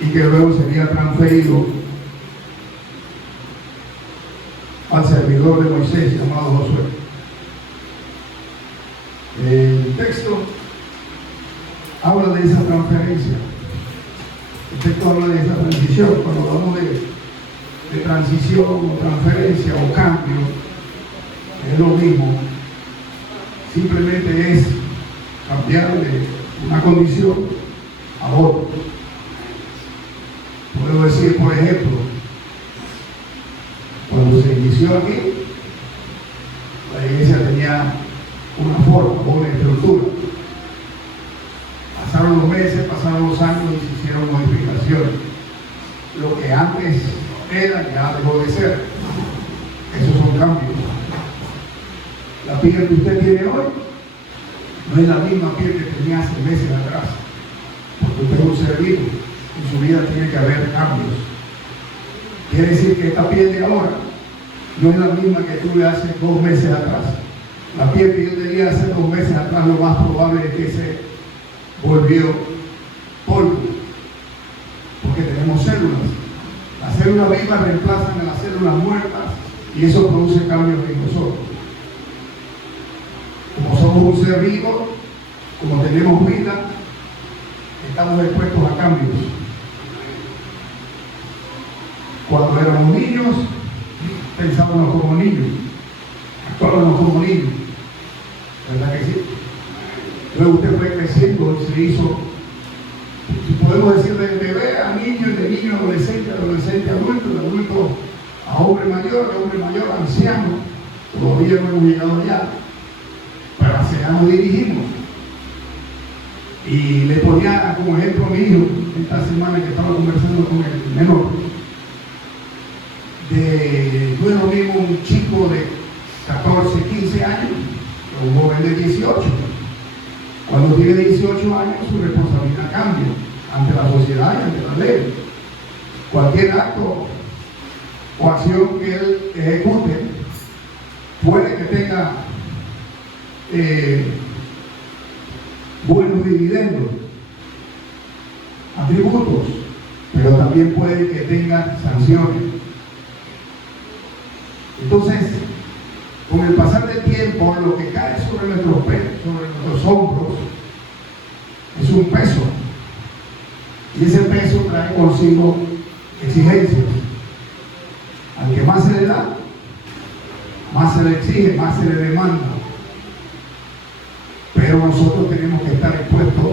y que luego sería transferido al servidor de Moisés llamado Josué. El texto habla de esa transferencia. El texto habla de esa transición. Cuando hablamos de transición o transferencia o cambio, es lo mismo. Simplemente es cambiar de una condición a otra. Puedo decir, por ejemplo, cuando se inició aquí, la iglesia tenía una forma, una estructura. Pasaron los meses, pasaron los años y se hicieron modificaciones. Lo que antes era ya dejó de ser. Esos son cambios. La piel que usted tiene hoy no es la misma piel que tenía hace meses atrás, porque usted es un ser vivo. En su vida tiene que haber cambios. Quiere decir que esta piel de ahora no es la misma que tuve hace 2 meses atrás. La piel que yo tenía hace 2 meses atrás, lo más probable es que se volvió polvo, porque tenemos células. Las células vivas reemplazan a las células muertas y eso produce cambios en nosotros. Como somos un ser vivo, como tenemos vida, estamos expuestos a cambios. Cuando éramos niños, pensábamos como niños, actuábamos como niños, ¿verdad que sí? Luego usted fue creciendo y se hizo, si podemos decir, de bebé a niño, de niño a adolescente, adolescente a adulto, de adulto a hombre mayor, de hombre mayor a anciano. Todavía no hemos llegado allá, pero hacia allá nos dirigimos. Y le ponía como ejemplo a mi hijo esta semana que estaba conversando con el menor. No es lo mismo un chico de 14, 15 años que un joven de 18. Cuando tiene 18 años, su responsabilidad cambia ante la sociedad y ante la ley. Cualquier acto o acción que él ejecute puede que tenga buenos dividendos, atributos, pero también puede que tenga sanciones. Entonces, con el pasar del tiempo, lo que cae sobre nuestros hombros es un peso, y ese peso trae consigo exigencias. Al que más se le da, más se le exige, más se le demanda. Pero nosotros tenemos que estar dispuestos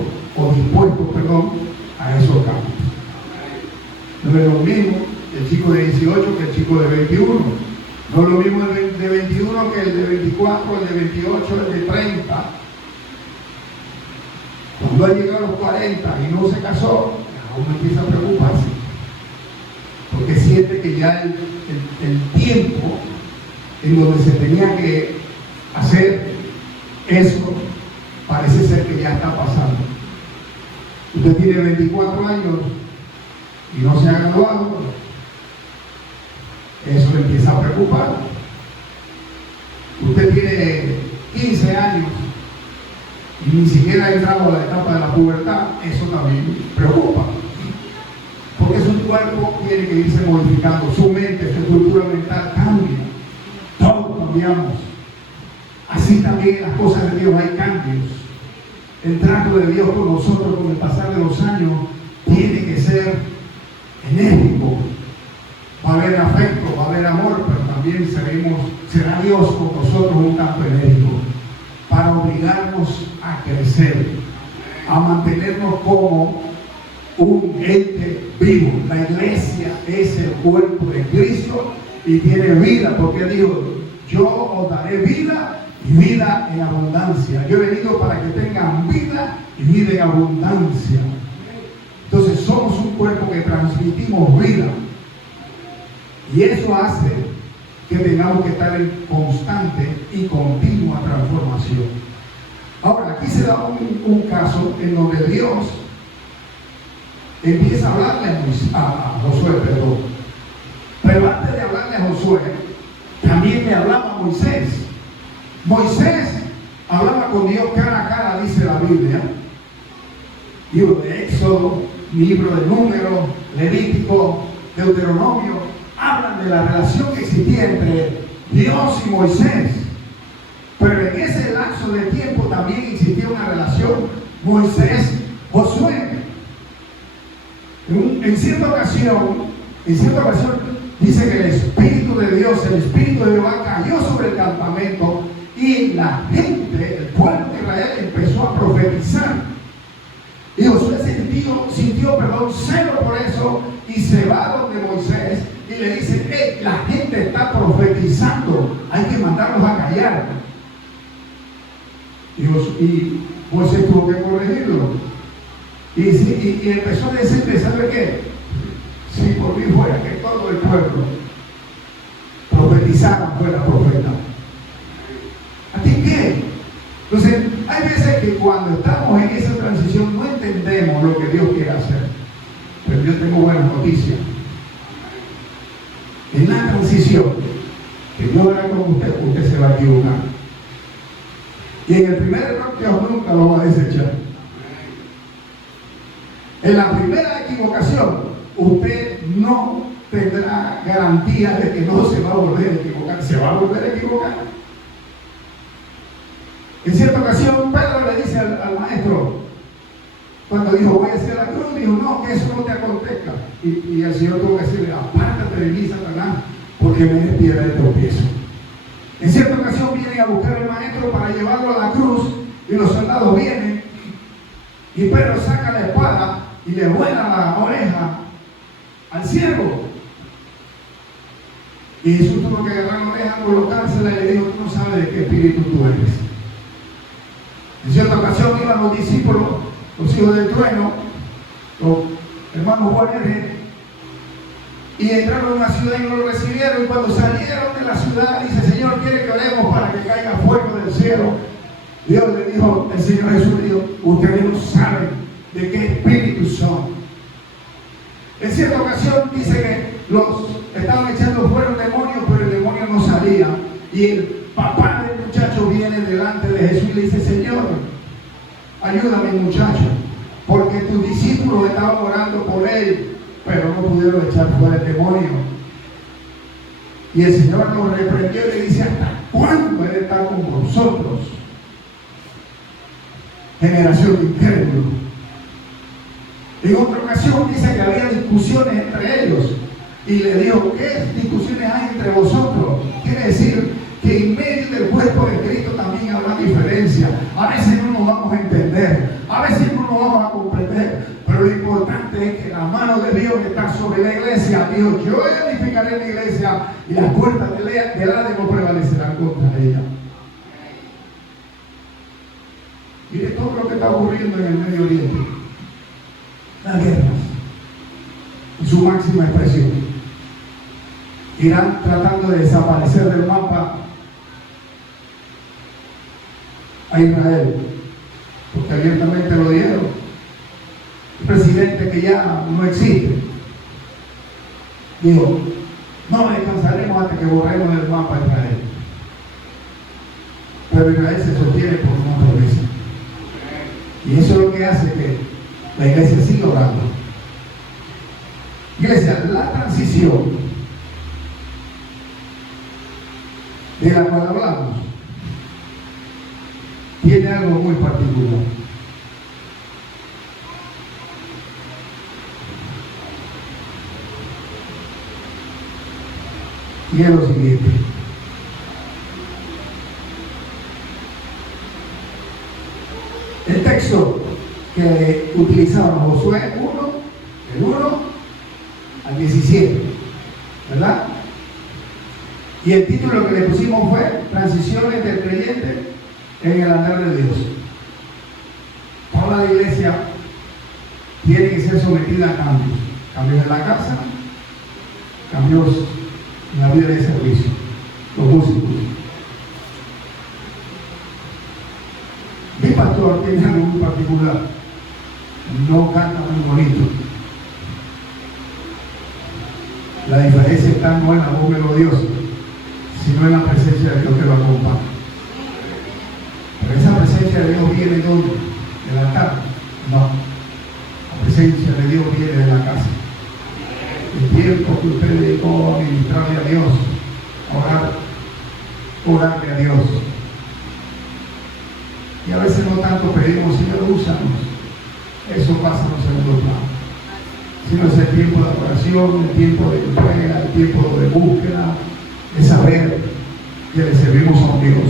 a esos cambios. No es lo mismo el chico de 18 que el chico de 21. No es lo mismo el de 21 que el de 24, el de 28, el de 30. Cuando ha llegado a los 40 y no se casó, uno empieza a preocuparse. Porque siente que ya el tiempo en donde se tenía que hacer eso, parece ser que ya está pasando. Usted tiene 24 años y no se ha graduado. Eso le empieza a preocupar. Usted tiene 15 años y ni siquiera ha entrado a la etapa de la pubertad. Eso también preocupa. Porque su cuerpo tiene que irse modificando. Su mente, su estructura mental cambia. Todos cambiamos. Así también en las cosas de Dios hay cambios. El trato de Dios con nosotros con el pasar de los años tiene que ser enérgico. Va a haber afecto, va a haber amor, pero también será Dios con nosotros un tanto enérgico para obligarnos a crecer, a mantenernos como un ente vivo. La iglesia es el cuerpo de Cristo y tiene vida, porque dijo: yo os daré vida y vida en abundancia. Yo he venido para que tengan vida y vida en abundancia. Entonces somos un cuerpo que transmitimos vida. Y eso hace que tengamos que estar en constante y continua transformación. Ahora, aquí se da un caso en donde Dios empieza a hablarle a Josué, pero antes de hablarle a Josué, también le hablaba a Moisés. Moisés hablaba con Dios cara a cara, dice la Biblia. Libro de Éxodo, libro de Números, Levítico, Deuteronomio, hablan de la relación que existía entre Dios y Moisés. Pero en ese lapso de tiempo también existía una relación Moisés-Josué. En cierta ocasión dice que el Espíritu de Dios, el Espíritu de Jehová cayó sobre el campamento y la gente, el pueblo de Israel, empezó a profetizar. Y Josué sintió celo por eso y se va donde Moisés y le dice: hey, la gente está profetizando, hay que mandarlos a callar. Y Moisés tuvo que corregirlo. Y empezó a decirle: ¿sabe qué? Si por mí fuera que todo el pueblo profetizara, fuera profeta. ¿A ti qué? Entonces, hay veces que cuando estamos en esa transición no entendemos lo que Dios quiere hacer. Pero yo tengo buenas noticias. En la transición que Dios hará con usted se va a equivocar. Y en el primer error Dios nunca lo va a desechar. En la primera equivocación, usted no tendrá garantía de que no se va a volver a equivocar. Se va a volver a equivocar. En cierta ocasión, Pedro le dice al maestro, cuando dijo: voy a hacer la cruz, dijo: no, que eso no te acontezca. Y el Señor tuvo que decirle: apártate de mí, Satanás, porque me eres piedra de tropiezo. En cierta ocasión viene a buscar al maestro para llevarlo a la cruz, y los soldados vienen, y Pedro saca la espada y le vuela la oreja al siervo. Y Jesús tuvo que agarrar la oreja, colocársela y le dijo: tú no sabes de qué espíritu tú eres. En cierta ocasión iban los discípulos, los hijos del trueno, los hermanos Juárez, y entraron a una ciudad y no lo recibieron. Y cuando salieron de la ciudad, dice: Señor, ¿quiere que oremos para que caiga fuego del cielo? Dios le dijo, el Señor Jesús le dijo: ustedes no saben de qué espíritu son. En cierta ocasión dice que los estaban echando fuera un demonio, pero el demonio no salía. Y el papá del muchacho viene delante de Jesús y le dice: Señor, ayúdame, muchacho, porque tus discípulos estaban orando por él, pero no pudieron echar fuera el demonio. Y el Señor nos reprendió y le dice: ¿hasta cuándo he de estar con vosotros, generación de incrédulos? En otra ocasión dice que había discusiones entre ellos y le dijo: ¿qué discusiones hay entre vosotros? Quiere decir que en medio del cuerpo de Cristo también habrá diferencia. A veces no nos vamos a entender, a veces no nos vamos a comprender, pero lo importante es que la mano de Dios está sobre la iglesia. Dios: yo edificaré la iglesia y las puertas del Hades no prevalecerán contra ella. Mire todo lo que está ocurriendo en el Medio Oriente. Las guerras, en su máxima expresión. Irán tratando de desaparecer del mapa a Israel, porque abiertamente lo dieron. El presidente, que ya no existe, dijo: no descansaremos hasta que borremos del mapa a Israel. Pero Israel se sostiene por una promesa, y eso es lo que hace que la iglesia sigue orando. Iglesia, la transición de la cual hablamos tiene algo muy particular. Y es lo siguiente: el texto que utilizábamos, Josué 1, del 1 al 17, ¿verdad? Y el título que le pusimos fue: Transiciones del creyente en el andar de Dios. Toda la iglesia tiene que ser sometida a cambios. Cambios en la casa, cambios en la vida de servicio. Los músicos. Mi pastor tiene algo muy particular: no canta muy bonito. La diferencia está no en la voz melodiosa, sino en la presencia de Dios que lo acompaña. Pero esa presencia de Dios viene ¿dónde? ¿Del altar? No. La presencia de Dios viene de la casa. El tiempo que usted dedicó a ministrarle a Dios, a orarle a Dios. Y a veces no tanto pedimos, Señor, úsanos. Eso pasa en un segundo plano. Sino es el tiempo de adoración, el tiempo de entrega, el tiempo de búsqueda, de saber que le servimos a un Dios.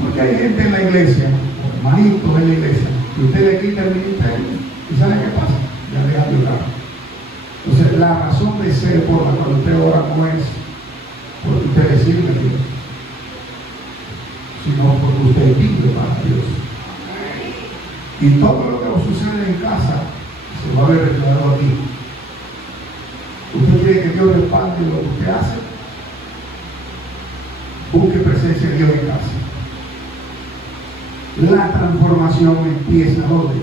Porque hay gente en la iglesia, o hermanitos en la iglesia, que usted le quita el ministerio y ¿sabe qué pasa? Ya deja de orar. Entonces, la razón de ser por la cual usted ora no es porque usted le sirve a Dios, sino porque usted vive para Dios. Y todo lo que sucede en casa se va a ver reflejado aquí. ¿Usted quiere que Dios respalde lo que usted hace? Busque presencia de Dios en casa. La transformación empieza ¿dónde?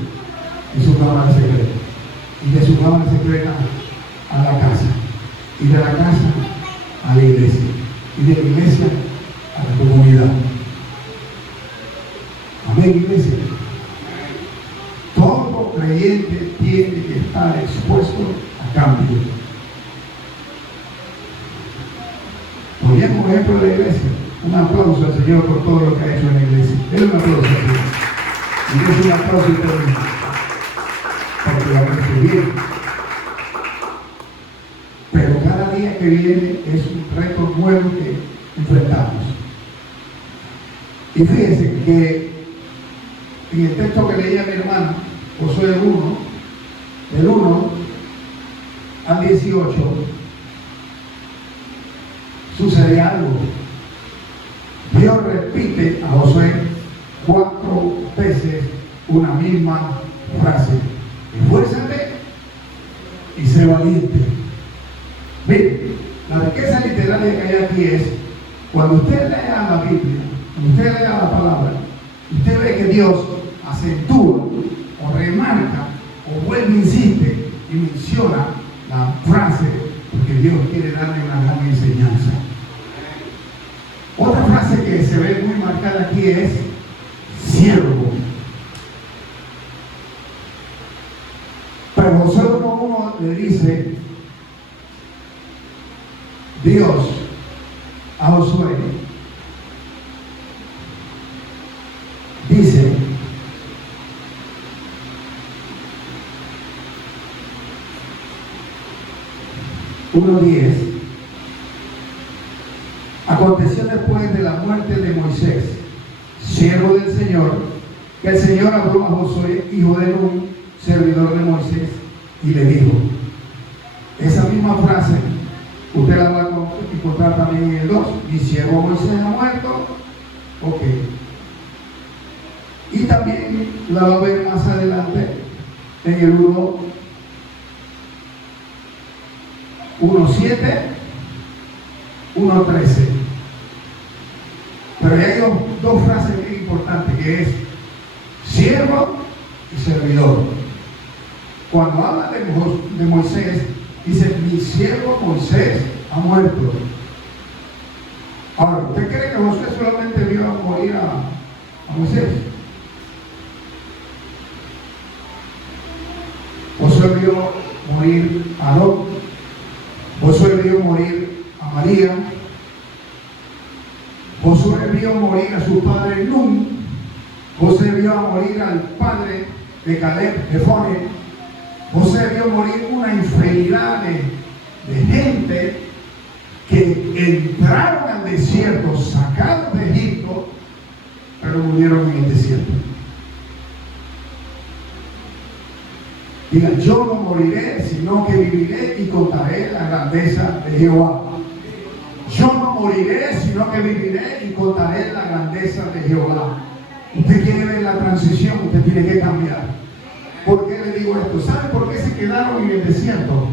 En su cámara secreta. Y de su cámara secreta a la casa. Y de la casa a la iglesia. Y de la iglesia a la comunidad. Amén, iglesia. Todo creyente tiene que estar expuesto a cambio. Poníamos ejemplo de la iglesia. Un aplauso al Señor por todo lo que ha hecho en la iglesia. Denle un aplauso al Señor. Y es un aplauso y termino. Porque la recibir. Pero cada día que viene es un reto nuevo que enfrentamos. Y fíjense que en el texto que leía mi hermana, Josué 1, del 1 al 18, sucede algo. Dios repite a Josué 4 veces una misma frase: esfuérzate y sé valiente. Mire, la riqueza literaria que hay aquí es, cuando usted lea la Biblia, cuando usted lea la palabra, usted ve que Dios acentúa o remarca o vuelve, insiste y menciona la frase porque Dios quiere darle una gran enseñanza. Otra frase que se ve muy marcada aquí es siervo. Pero Josué 1:1 le dice Dios a Josué, dice: aconteció después de la muerte de Moisés, siervo del Señor, que el Señor habló a Josué, hijo de Nun, servidor de Moisés, y le dijo. Esa misma frase usted la va a encontrar también en el 2. Mi siervo Moisés ha muerto. Ok. Y también la va a ver más adelante en el 1:7, 1:13. Pero hay dos frases muy importantes, que es siervo y servidor. Cuando habla de Moisés, dice: mi siervo Moisés ha muerto. Ahora, ¿usted cree que Josué solamente vio a morir a Moisés? Josué vio morir a Aarón. Josué vio morir a María. Josué vio morir a su padre Nun. Josué vio morir al padre de Caleb, Jefone. Josué vio morir una infinidad de gente que entraron al desierto, sacados de Egipto, pero murieron en el desierto. Digan: yo no moriré, sino que viviré y contaré la grandeza de Jehová. Yo no moriré, sino que viviré y contaré la grandeza de Jehová. Usted quiere ver la transición, usted tiene que cambiar. ¿Por qué le digo esto? ¿Sabe por qué se quedaron en el desierto?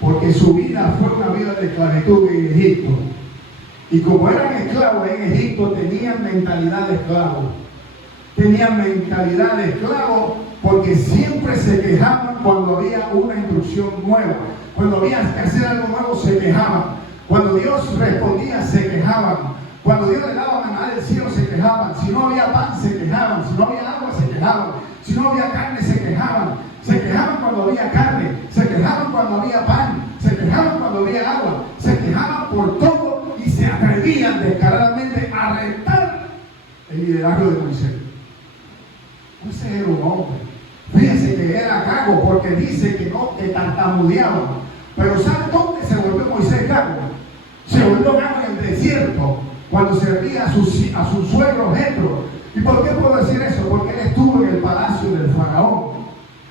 Porque su vida fue una vida de esclavitud en Egipto. Y como eran esclavos en Egipto, tenían mentalidad de esclavo. Tenían mentalidad de esclavo porque siempre se quejaban cuando había una instrucción nueva. Cuando había que hacer algo nuevo, se quejaban. Cuando Dios respondía, se quejaban. Cuando Dios le daba maná del cielo, se quejaban. Si no había pan, se quejaban. Si no había agua, se quejaban. Si no había carne, se quejaban. Se quejaban cuando había carne, se quejaban cuando había pan, se quejaban cuando había agua, se quejaban por todo y se atrevían descaradamente a retar el liderazgo de Moisés. Moisés era un hombre. Fíjense que era gago porque dice que no, que tartamudeaba. Pero ¿sabe dónde se volvió Moisés gago? Se volvió gago en el desierto, cuando servía a su suegro Jetro. ¿Y por qué puedo decir eso? Porque él estuvo en el palacio del faraón.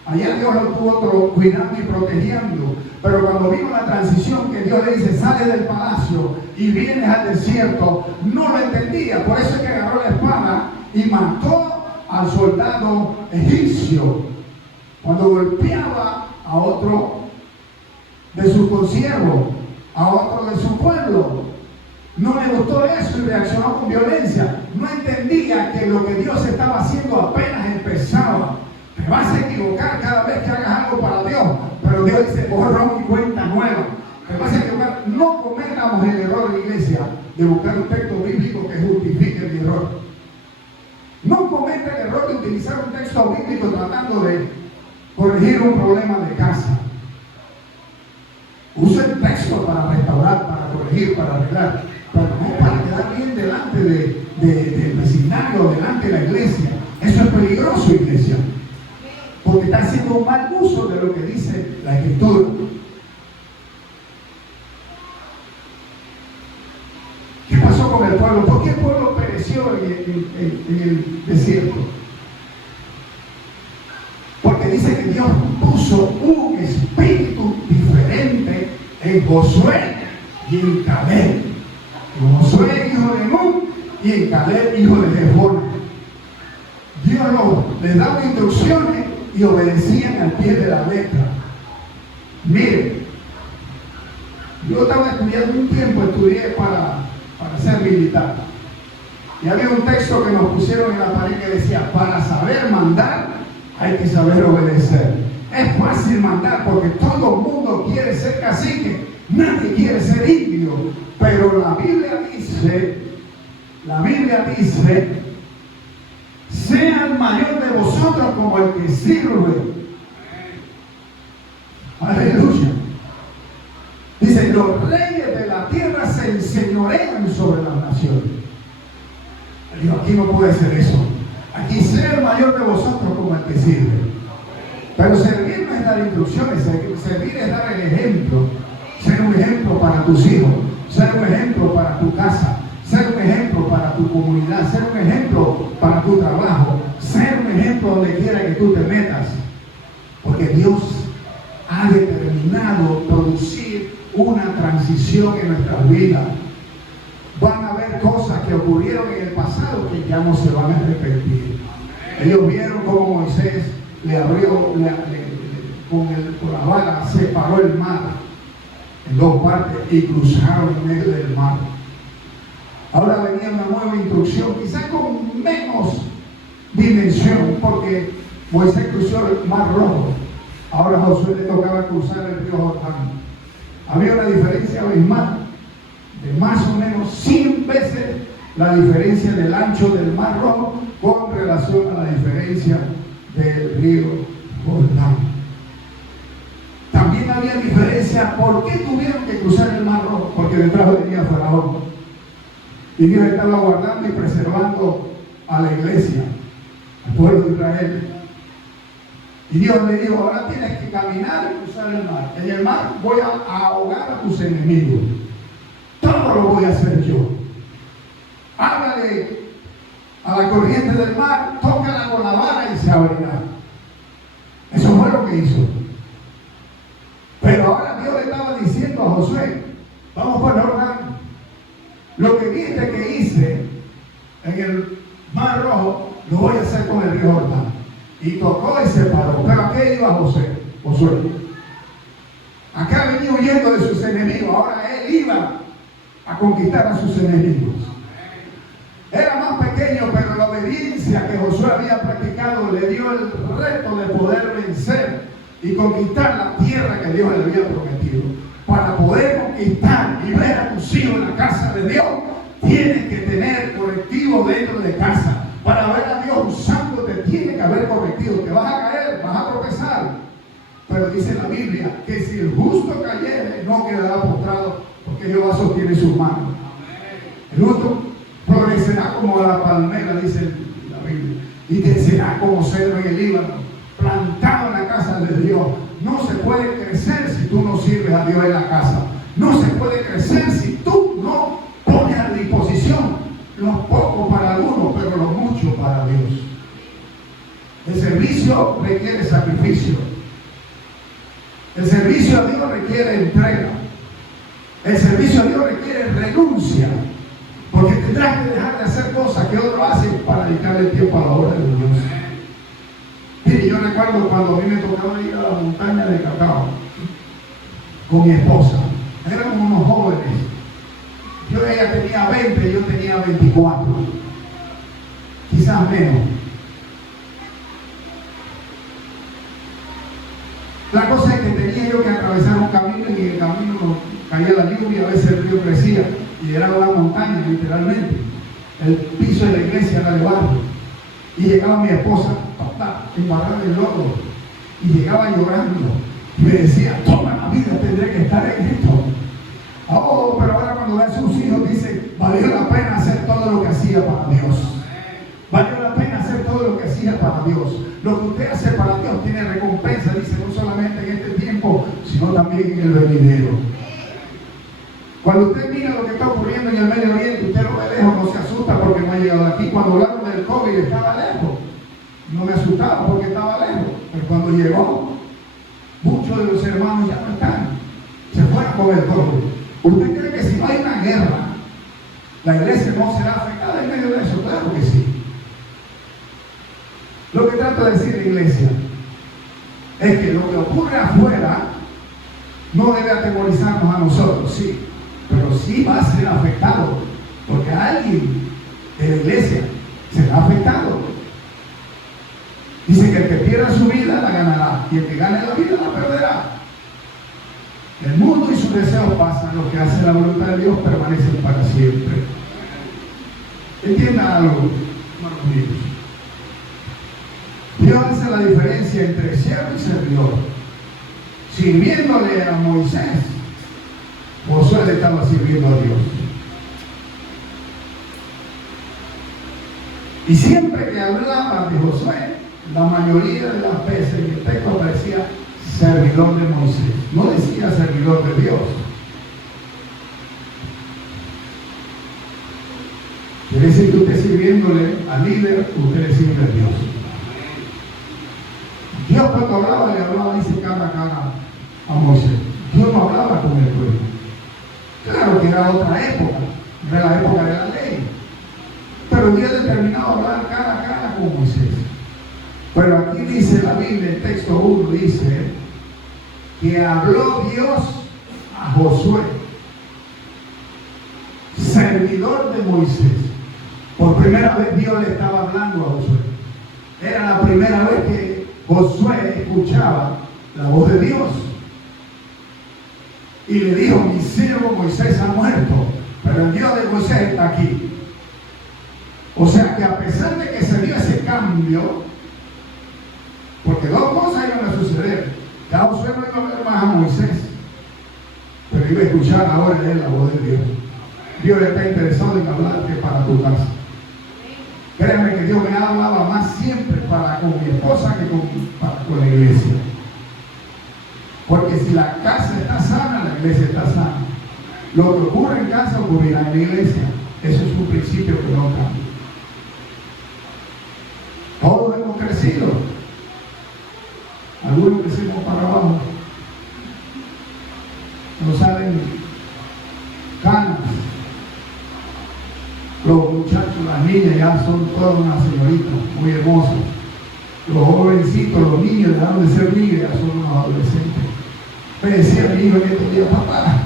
Allá Dios lo estuvo cuidando y protegiendo. Pero cuando vino la transición que Dios le dice, sale del palacio y vienes al desierto, no lo entendía. Por eso es que agarró la espada y mató al soldado egipcio. Cuando golpeaba a otro de sus consiervos, a otro de su pueblo. No le gustó eso y reaccionó con violencia. No entendía que lo que Dios estaba haciendo apenas empezaba. Te vas a equivocar cada vez que hagas algo para Dios, pero Dios dice, borrón y cuenta nueva. Te vas a equivocar. No cometamos el error en la iglesia de buscar un texto bíblico que justifique el error. No cometa el error de utilizar un texto bíblico tratando de corregir un problema de casa. Usa el texto para restaurar, para corregir, para arreglar, pero no para quedar bien delante del vecindario, delante de la iglesia. Eso es peligroso, iglesia, porque está haciendo un mal uso de lo que dice la Escritura. ¿Qué pasó con el pueblo? ¿Por qué el pueblo pereció en el desierto? Porque dice que Dios puso un espíritu diferente en Josué y en Caleb. En Josué, hijo de Nun, y en Caleb, hijo de Jefone. Dios les daba instrucciones y obedecían al pie de la letra. Miren, yo estaba estudiando un tiempo, estudié para ser militar. Y había un texto que nos pusieron en la pared que decía, para saber mandar, hay que saber obedecer. Es fácil mandar porque todo el mundo quiere ser cacique, nadie quiere ser indio. Pero la Biblia dice, sea el mayor de vosotros como el que sirve. Aleluya. Dice, los reyes de la tierra se enseñorean sobre las naciones. Digo, aquí no puede ser eso. Aquí sea el mayor de vosotros como el que sirve. Pero servir no es dar instrucciones, servir es dar el ejemplo. Ser un ejemplo para tus hijos, ser un ejemplo para tu casa, ser un ejemplo para tu comunidad, ser un ejemplo para tu trabajo, ser un ejemplo donde quiera que tú te metas. Porque Dios ha determinado producir una transición en nuestras vidas. Van a haber cosas que ocurrieron en el pasado que ya no se van a repetir. Ellos vieron cómo Moisés le abrió con la vara, separó el mar en dos partes y cruzaron en medio del mar. Ahora venía una nueva instrucción, quizás con menos dimensión, porque Moisés cruzó el mar Rojo. Ahora a Josué le tocaba cruzar el río Jordán. Había una diferencia abismal de más o menos 100 veces la diferencia del ancho del mar Rojo con relación a la diferencia del río Jordán. También había diferencia. ¿Por qué tuvieron que cruzar el mar Rojo? Porque detrás venía Faraón. Y Dios estaba guardando y preservando a la iglesia, al pueblo de Israel. Y Dios le dijo, ahora tienes que caminar y cruzar el mar. En el mar voy a ahogar a tus enemigos. Todo lo voy a hacer yo. Háblale a la corriente del mar, tócala con la vara y se abrirá. Eso fue lo que hizo. Pero ahora Dios le estaba diciendo a Josué, vamos por el Jordán. Lo que viste que hice en el mar Rojo, lo voy a hacer con el río Jordán. Y tocó y se paró. ¿Pero a qué iba Josué? Acá venía huyendo de sus enemigos. Ahora él iba a conquistar a sus enemigos. Era más pequeño, pero la obediencia que Josué había practicado le dio el reto de poder vencer y conquistar la tierra que Dios le había prometido. Para poder conquistar y ver a tus hijos en la casa de Dios, tienes que tener correctivo dentro de casa. Para ver a Dios usándote, tiene que haber correctivo. Te vas a caer, vas a tropezar, Pero dice la Biblia que si el justo cayere, no quedará postrado, porque Jehová sostiene sus manos. El justo florecerá como la palmera, dice la Biblia, y crecerá como cedro en el Líbano, plantado en la casa de Dios. No se puede crecer si tú no sirves a Dios en la casa. No se puede crecer si tú no pones a disposición lo poco para algunos, pero lo mucho para Dios. El servicio requiere sacrificio. El servicio a Dios requiere entrega. El servicio a Dios requiere renuncia. Porque tendrás que dejar de hacer cosas que otros hacen para dedicarle tiempo a la obra de Dios. Mire, yo recuerdo cuando a mí me tocaba ir a la montaña de Cacao con mi esposa. Éramos unos jóvenes. Ella tenía 20, yo tenía 24. Quizás menos. La cosa es que tenía yo que atravesar un camino y en el camino caía la lluvia, a veces el río crecía y era una montaña literalmente. El piso de la iglesia era de barro. Y llegaba mi esposa, embarrada en lodo, y llegaba llorando y me decía, toda la vida tendré que estar en esto. Oh, pero ahora cuando ve a sus hijos dice, valió la pena hacer todo lo que hacía para Dios. Valió la pena hacer todo lo que hacía para Dios. Lo que usted hace para Dios tiene recompensa, dice, no solamente en este tiempo, sino también en el venidero. Cuando usted mira lo que está ocurriendo en el Medio Oriente, usted lo ve lejos, no se asusta porque no ha llegado aquí. Cuando hablaron del COVID estaba lejos. No me asustaba porque estaba lejos. Pero cuando llegó, muchos de los hermanos ya no están. Se fueron con el COVID. ¿Usted cree que si no hay una guerra, la iglesia no será afectada en medio de eso? Claro que sí. Lo que trata de decir la iglesia es que lo que ocurre afuera no debe atemorizarnos a nosotros, sí, pero sí va a ser afectado, porque alguien de la iglesia será afectado. Dice que el que pierda su vida la ganará, y el que gane la vida la perderá. El mundo y sus deseos pasan, los que hacen la voluntad de Dios permanecen para siempre. Entiendan algo, hermanos míos. Dios hace la diferencia entre siervo y servidor. Sirviéndole a Moisés, Josué le estaba sirviendo a Dios. Y siempre que hablaba de Josué, la mayoría de las veces en el texto aparecía servidor de Moisés. No decía servidor de Dios. Quiere decir que usted sirviéndole al líder, usted le sirve a Dios. Dios cuando hablaba, le hablaba, dice, cara a cara a Moisés. Dios no hablaba con el pueblo. Claro que era otra época, no era la época de la ley. Pero Dios determinado a hablar cara a cara con Moisés. Pero aquí dice la Biblia, el texto 1 dice que habló Dios a Josué, servidor de Moisés. Por primera vez Dios le estaba hablando a Josué. Era la primera vez que Josué escuchaba la voz de Dios. Y le dijo, mi siervo Moisés ha muerto, pero el Dios de Moisés está aquí. O sea que a pesar de que se dio ese cambio, porque dos cosas iban a suceder. Ya Josué no iba a ver más a Moisés, pero iba a escuchar ahora él la voz de Dios. Dios está interesado en hablarte para tu casa. Créanme que Dios me hablaba más siempre para con mi esposa que con la iglesia. Porque si la casa está sana, la iglesia está sana. Lo que ocurre en casa ocurrirá en la iglesia. Eso es un principio que no cambia. Todos hemos crecido. Algunos crecimos para abajo. Nos salen canas. Los muchachos, las niñas ya son todas unas señoritas muy hermosas. Los jovencitos, los niños dejaron de ser niños, ya son unos adolescentes. Me decía mi hijo en estos días, papá,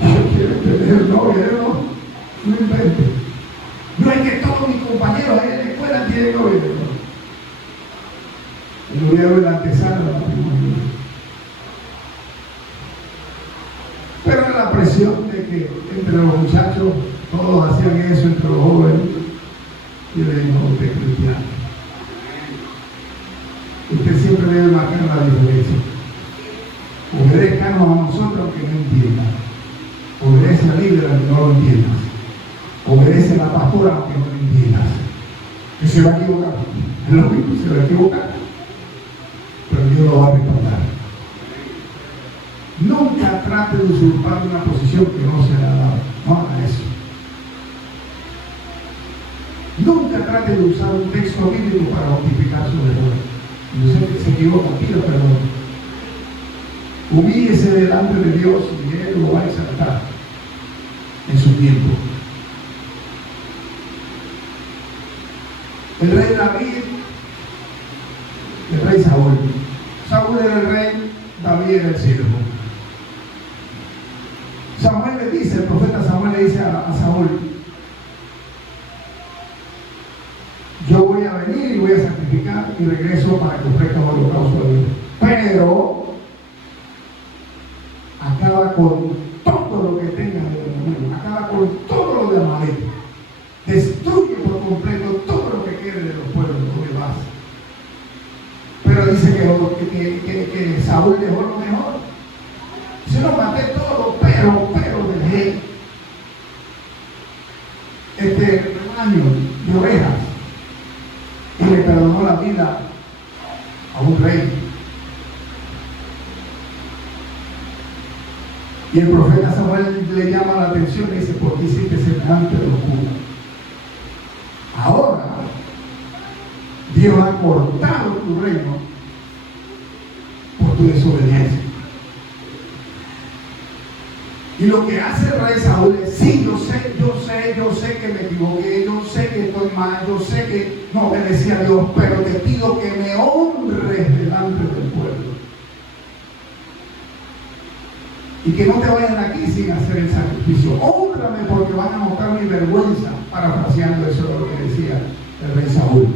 yo quiero tener novia, no invente. No es que todos mis compañeros ahí en la escuela tienen novia. Yo voy a ver la antesala de la matrimonio. Pero la presión de que entre los muchachos todos hacían eso, entre los jóvenes, y le digo, usted es cristiano. Usted siempre debe marcar la diferencia. Obedezcanos a nosotros aunque no entiendan. Obedece al líder aunque no lo entiendas. Obedece a la pastora aunque no lo entiendas. Que se va a equivocar. Es lo mismo, se va a equivocar. Pero Dios lo va a respaldar. Nunca trate de usurpar una posición que no se le ha dado. No haga eso. Nunca trate de usar un texto bíblico para justificar su error. Yo sé que se equivoca, pida perdón. Humíllese delante de Dios y Él lo va a exaltar en su tiempo. El rey David, el rey Saúl. Saúl era el rey, David era el siervo. Samuel le dice, el profeta Samuel le dice a Saúl: yo voy a venir y voy a sacrificar y regreso para que ofrezca un holocausto a Dios. Pero acaba con todo lo que tenga de enemigo, acaba con todo lo de Amalek, destruye por completo todo lo que quede de los pueblos donde vas. Pero dice que Saúl dejó lo mejor. Se lo maté todo, pero dejé este rebaño de ovejas y le perdonó la vida a un rey. Y el profeta Samuel le llama la atención y dice: ¿por qué hiciste semejante locura? Ahora Dios ha cortado tu reino por tu desobediencia. Y lo que hace el rey Saúl es: sí, yo sé que me equivoqué, yo sé que estoy mal, yo sé que no obedecí a Dios, pero te pido que me honres delante del pueblo. Y que no te vayas de aquí sin hacer el sacrificio. Hónrame porque van a notar mi vergüenza. Parafraseando eso de lo que decía el rey Saúl.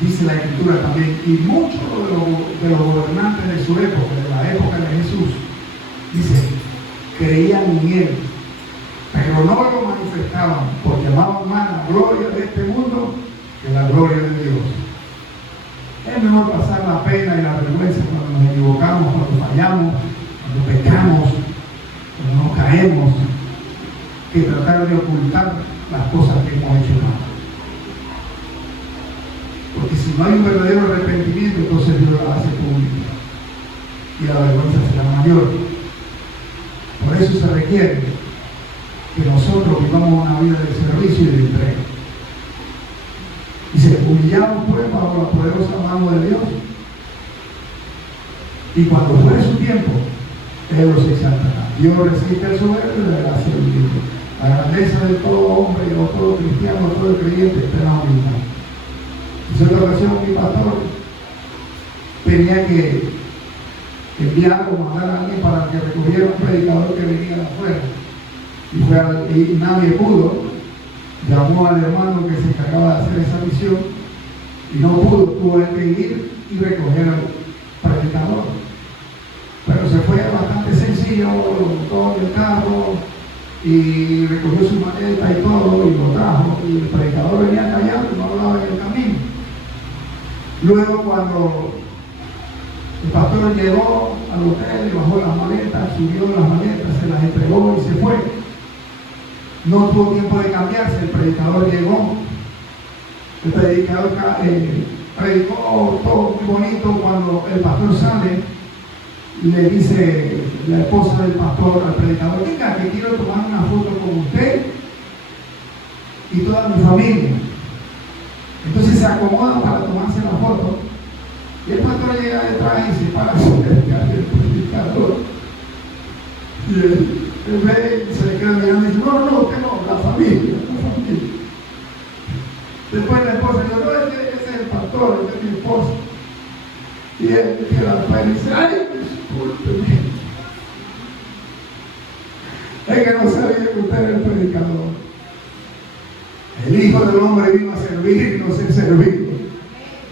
Dice la Escritura también, y muchos de los gobernantes de su época, de la época de Jesús, dice, creían en Él, pero no lo manifestaban, porque amaban más la gloria de este mundo que la gloria de Dios. Es mejor pasar la pena y la vergüenza cuando nos equivocamos, cuando fallamos, cuando pecamos, cuando nos caemos, que tratar de ocultar las cosas que hemos hecho mal. Porque si no hay un verdadero arrepentimiento, entonces Dios la hace pública y la vergüenza será mayor. Por eso se requiere que nosotros vivamos una vida de servicio y de entrega. Y se humillamos pues bajo la poderosa mano de Dios. Y cuando fuere su tiempo, Él los exaltará. Dios resiste al soberbio y le gracia al humilde. La grandeza de todo hombre, o todo cristiano, o todo creyente, está en la humildad. En cierta ocasión, mi pastor tenía que enviar o mandar a alguien para que recogiera un predicador que venía de afuera. Y nadie pudo. Llamó al hermano que se encargaba de hacer esa misión y no pudo. Tuvo que ir y recoger al predicador. Pero se fue bastante sencillo, lo montó en el carro y recogió su maleta y todo y lo trajo. Y el predicador venía callado y no hablaba en el camino. Luego, cuando el pastor llegó al hotel, le bajó las maletas, subió las maletas, se las entregó y se fue. No tuvo tiempo de cambiarse, el predicador llegó. El predicador predicó todo muy bonito. Cuando el pastor sale, le dice la esposa del pastor al predicador: venga, que quiero tomar una foto con usted y toda mi familia. Entonces se acomoda para tomarse la foto y el pastor llega detrás y se para cerca del predicador y él ve y se le queda mirando y dice: no, usted no, la familia. Después la esposa dice: no, ese es el pastor, ese es mi esposa. Y él queda afuera y dice: ay, discúlpeme, es que no sabía que usted era el predicador. El Hijo del Hombre vino a servir y no ser servido.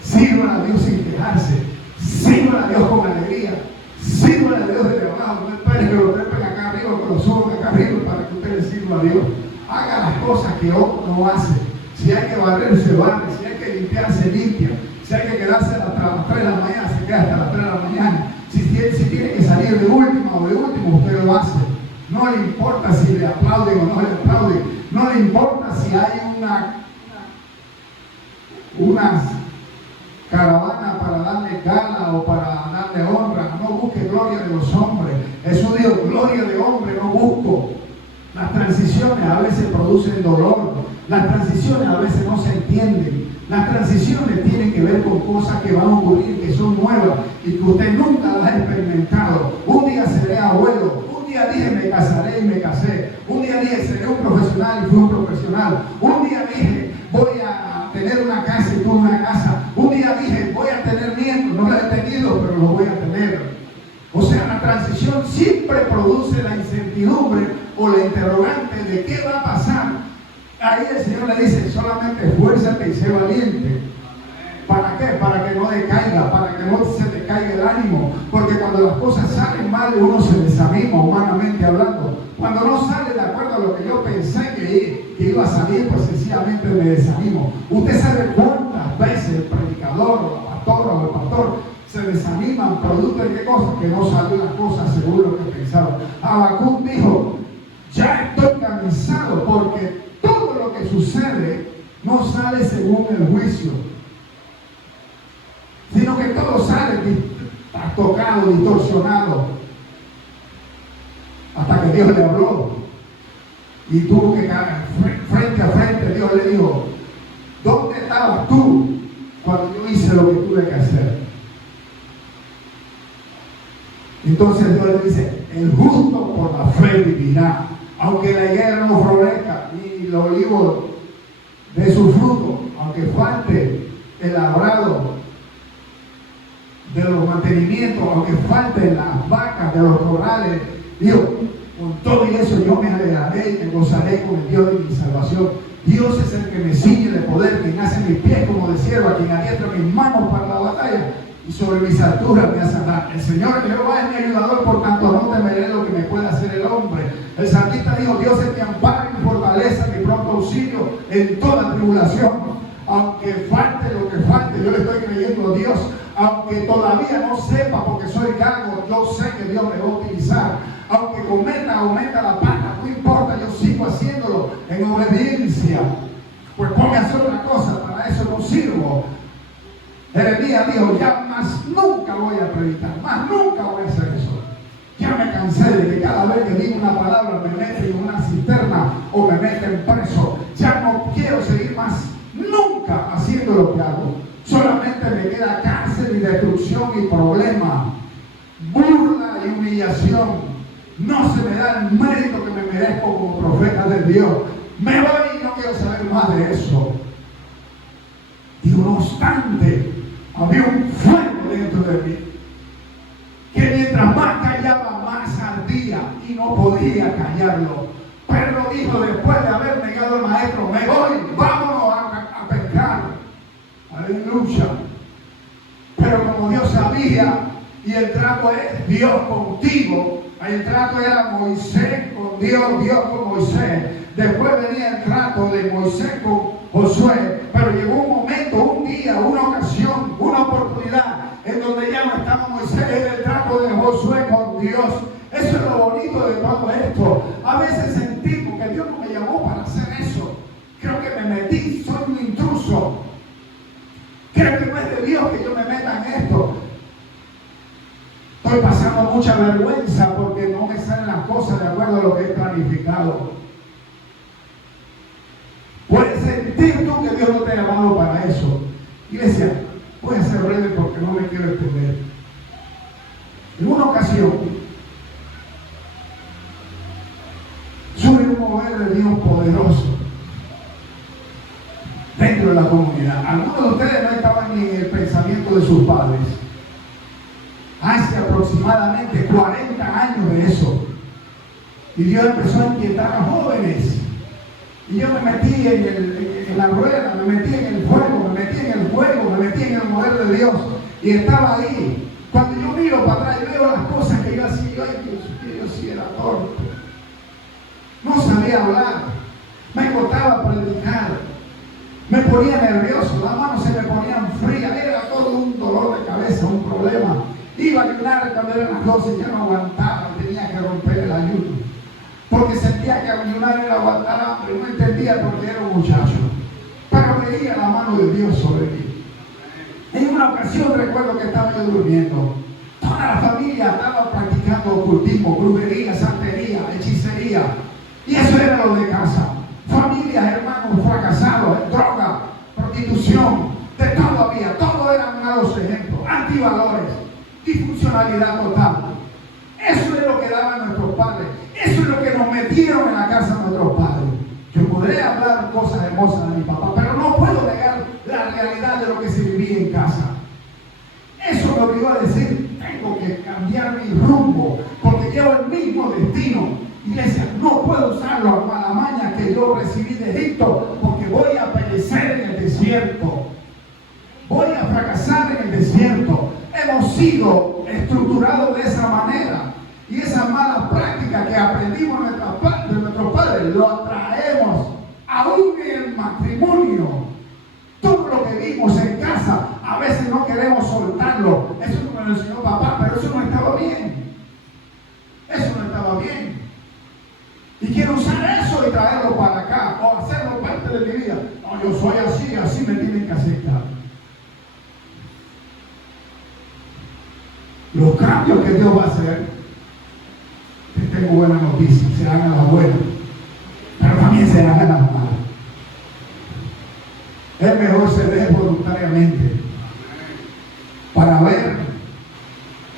Sirvan a Dios sin quejarse. Sirvan a Dios con alegría. Sirvan a Dios desde abajo. No esperen que lo trepen acá arriba, que lo suban acá arriba para que usted le sirva a Dios. Haga las cosas que otros no hacen. Si hay que barrer, se barre. Si hay que limpiar, se limpia. Si hay que quedarse hasta las 3 de la mañana, se queda hasta las 3 de la mañana. Si tiene que salir de último, usted lo hace. No le importa si le aplauden o no le aplauden. No le importa si hay una caravana para darle gala o para darle honra. No busque gloria de los hombres. Jesús dijo, gloria de hombre no busco. Las transiciones a veces producen dolor. Las transiciones a veces no se entienden. Las transiciones tienen que ver con cosas que van a ocurrir, que son nuevas y que usted nunca las ha experimentado. Un día seré abuelo. Un día dije me casaré y me casé. Un día dije seré un profesional y fui un profesional. Un día dije voy a tener una casa y tuve una casa. Un día dije voy a tener nietos. No los he tenido, pero los voy a tener. O sea, la transición siempre produce la incertidumbre o la interrogante de qué va a pasar. Ahí el Señor le dice, solamente esfuérzate y sé valiente. ¿Para qué? Para que no decaiga, para que no se te caiga el ánimo. Porque cuando las cosas salen mal, uno se desanima, humanamente hablando. Cuando no sale de acuerdo a lo que yo pensé que iba a salir, pues sencillamente me desanimo. Usted sabe cuántas veces el predicador, o la pastora o el pastor se desaniman producto de qué cosas, que no salió las cosas según lo que pensaban. Habacuc dijo, ya estoy cansado porque todo lo que sucede no sale según el juicio, sino que todo sale tocado, distorsionado, hasta que Dios le habló y tuvo que caer frente a frente. Dios le dijo, ¿dónde estabas tú cuando yo hice lo que tuve que hacer? Entonces Dios le dice, el justo por la fe vivirá, aunque la higuera no florezca y los olivos de su fruto, aunque falte el labrado de los mantenimientos, aunque falten las vacas de los corrales, Dios, con todo y eso yo me alegraré y me gozaré con el Dios de mi salvación. Dios es el que me ciñe de poder, quien hace mis pies como de sierva, quien adiestra mis manos para la batalla y sobre mis alturas me hace andar. El Señor Jehová es mi ayudador, por tanto no temeré lo que me pueda hacer el hombre. El salmista dijo, Dios es mi amparo y mi fortaleza, mi pronto auxilio en toda tribulación. Aunque falte lo que falte, yo le estoy creyendo a Dios. Aunque todavía no sepa porque soy gago, yo sé que Dios me va a utilizar. Aunque aumenta la pata, no importa, yo sigo haciéndolo en obediencia. Pues póngase otra cosa, para eso no sirvo. Jeremías dijo, ya más nunca voy a predicar, más nunca voy a hacer eso. Ya me cansé de que cada vez que digo una palabra me meten en una cisterna o me meten preso. Ya no quiero seguir más nunca haciendo lo que hago. Solamente me queda cárcel y destrucción y problema, burla y humillación. No se me da el mérito que me merezco como profeta de Dios. Me voy y no quiero saber más de eso. Y no obstante, había un fuego dentro de mí que mientras más callaba, más ardía y no podía callarlo. Pedro dijo, después de haber negado al maestro, me voy, vámonos a pescar. Aleluya. Pero como Dios sabía, y el trato es Dios contigo, el trato era Moisés con Dios, Dios con Moisés. Después venía el trato de Moisés con Josué, pero llegó un momento, un día, una ocasión, una oportunidad en donde ya no estaba Moisés, era el trato de Josué con Dios. Eso es lo bonito de todo esto. A veces sentimos que Dios no me llamó para hacer eso. Creo que me metí, soy un intruso. Creo que no es de Dios que yo me meta en esto. Estoy pasando mucha vergüenza porque no me salen las cosas de acuerdo a lo que he planificado. Puedes sentir tú que Dios no te ha llamado para eso. Iglesia, voy a ser breve porque no me quiero extender. En una ocasión, sube un mover de Dios poderoso dentro de la comunidad. Algunos de ustedes no estaban ni en el pensamiento de sus padres. Hace aproximadamente 40 años de eso. Y Dios empezó a inquietar a jóvenes. Y yo me metí en la rueda, me metí en el fuego, me metí en el fuego, me metí en el mover de Dios. Y estaba ahí. Cuando yo miro para atrás y veo las cosas que yo hacía, yo sí era torpe. No sabía hablar. Me costaba predicar. ponía nervioso, las manos se me ponían frías, era todo un dolor de cabeza, un problema. Iba a ayunar cuando eran las 12, ya no aguantaba, tenía que romper el ayuno. Porque sentía que ayunar era aguantar hambre, no entendía por qué era un muchacho. Pero veía la mano de Dios sobre mí. En una ocasión recuerdo que estaba yo durmiendo. Toda la familia estaba practicando ocultismo, brujería, santería, hechicería. Y eso era lo de casa. Familias, hermanos fracasados, droga, prostitución, de todo había. Todo eran malos ejemplos, antivalores, disfuncionalidad total. Eso es lo que daban nuestros padres. Eso es lo que nos metieron en la casa de nuestros padres. Yo podré hablar cosas hermosas de mi papá, pero no puedo negar la realidad de lo que se vivía en casa. Eso me obligó a decir, tengo que cambiar mi rumbo, porque llevo el mismo destino. Iglesia, no puedo usarlo a la maña que yo recibí de Egipto, porque voy a perecer en el desierto. Voy a fracasar en el desierto. Hemos sido estructurados de esa manera. Y esa mala práctica que aprendimos de nuestros padres, lo atraemos aún en el matrimonio. Todo lo que vimos en casa, a veces no queremos soltarlo. Eso me lo enseñó papá, pero eso no estaba bien. Eso no estaba bien. Y quiero usar eso y traerlo para acá, o hacerlo parte de mi vida. No, yo soy así, así me tienen que aceptar. Los cambios que Dios va a hacer, tengo buenas noticias, serán a las buenas, pero también serán a las malas. Es mejor ceder voluntariamente para ver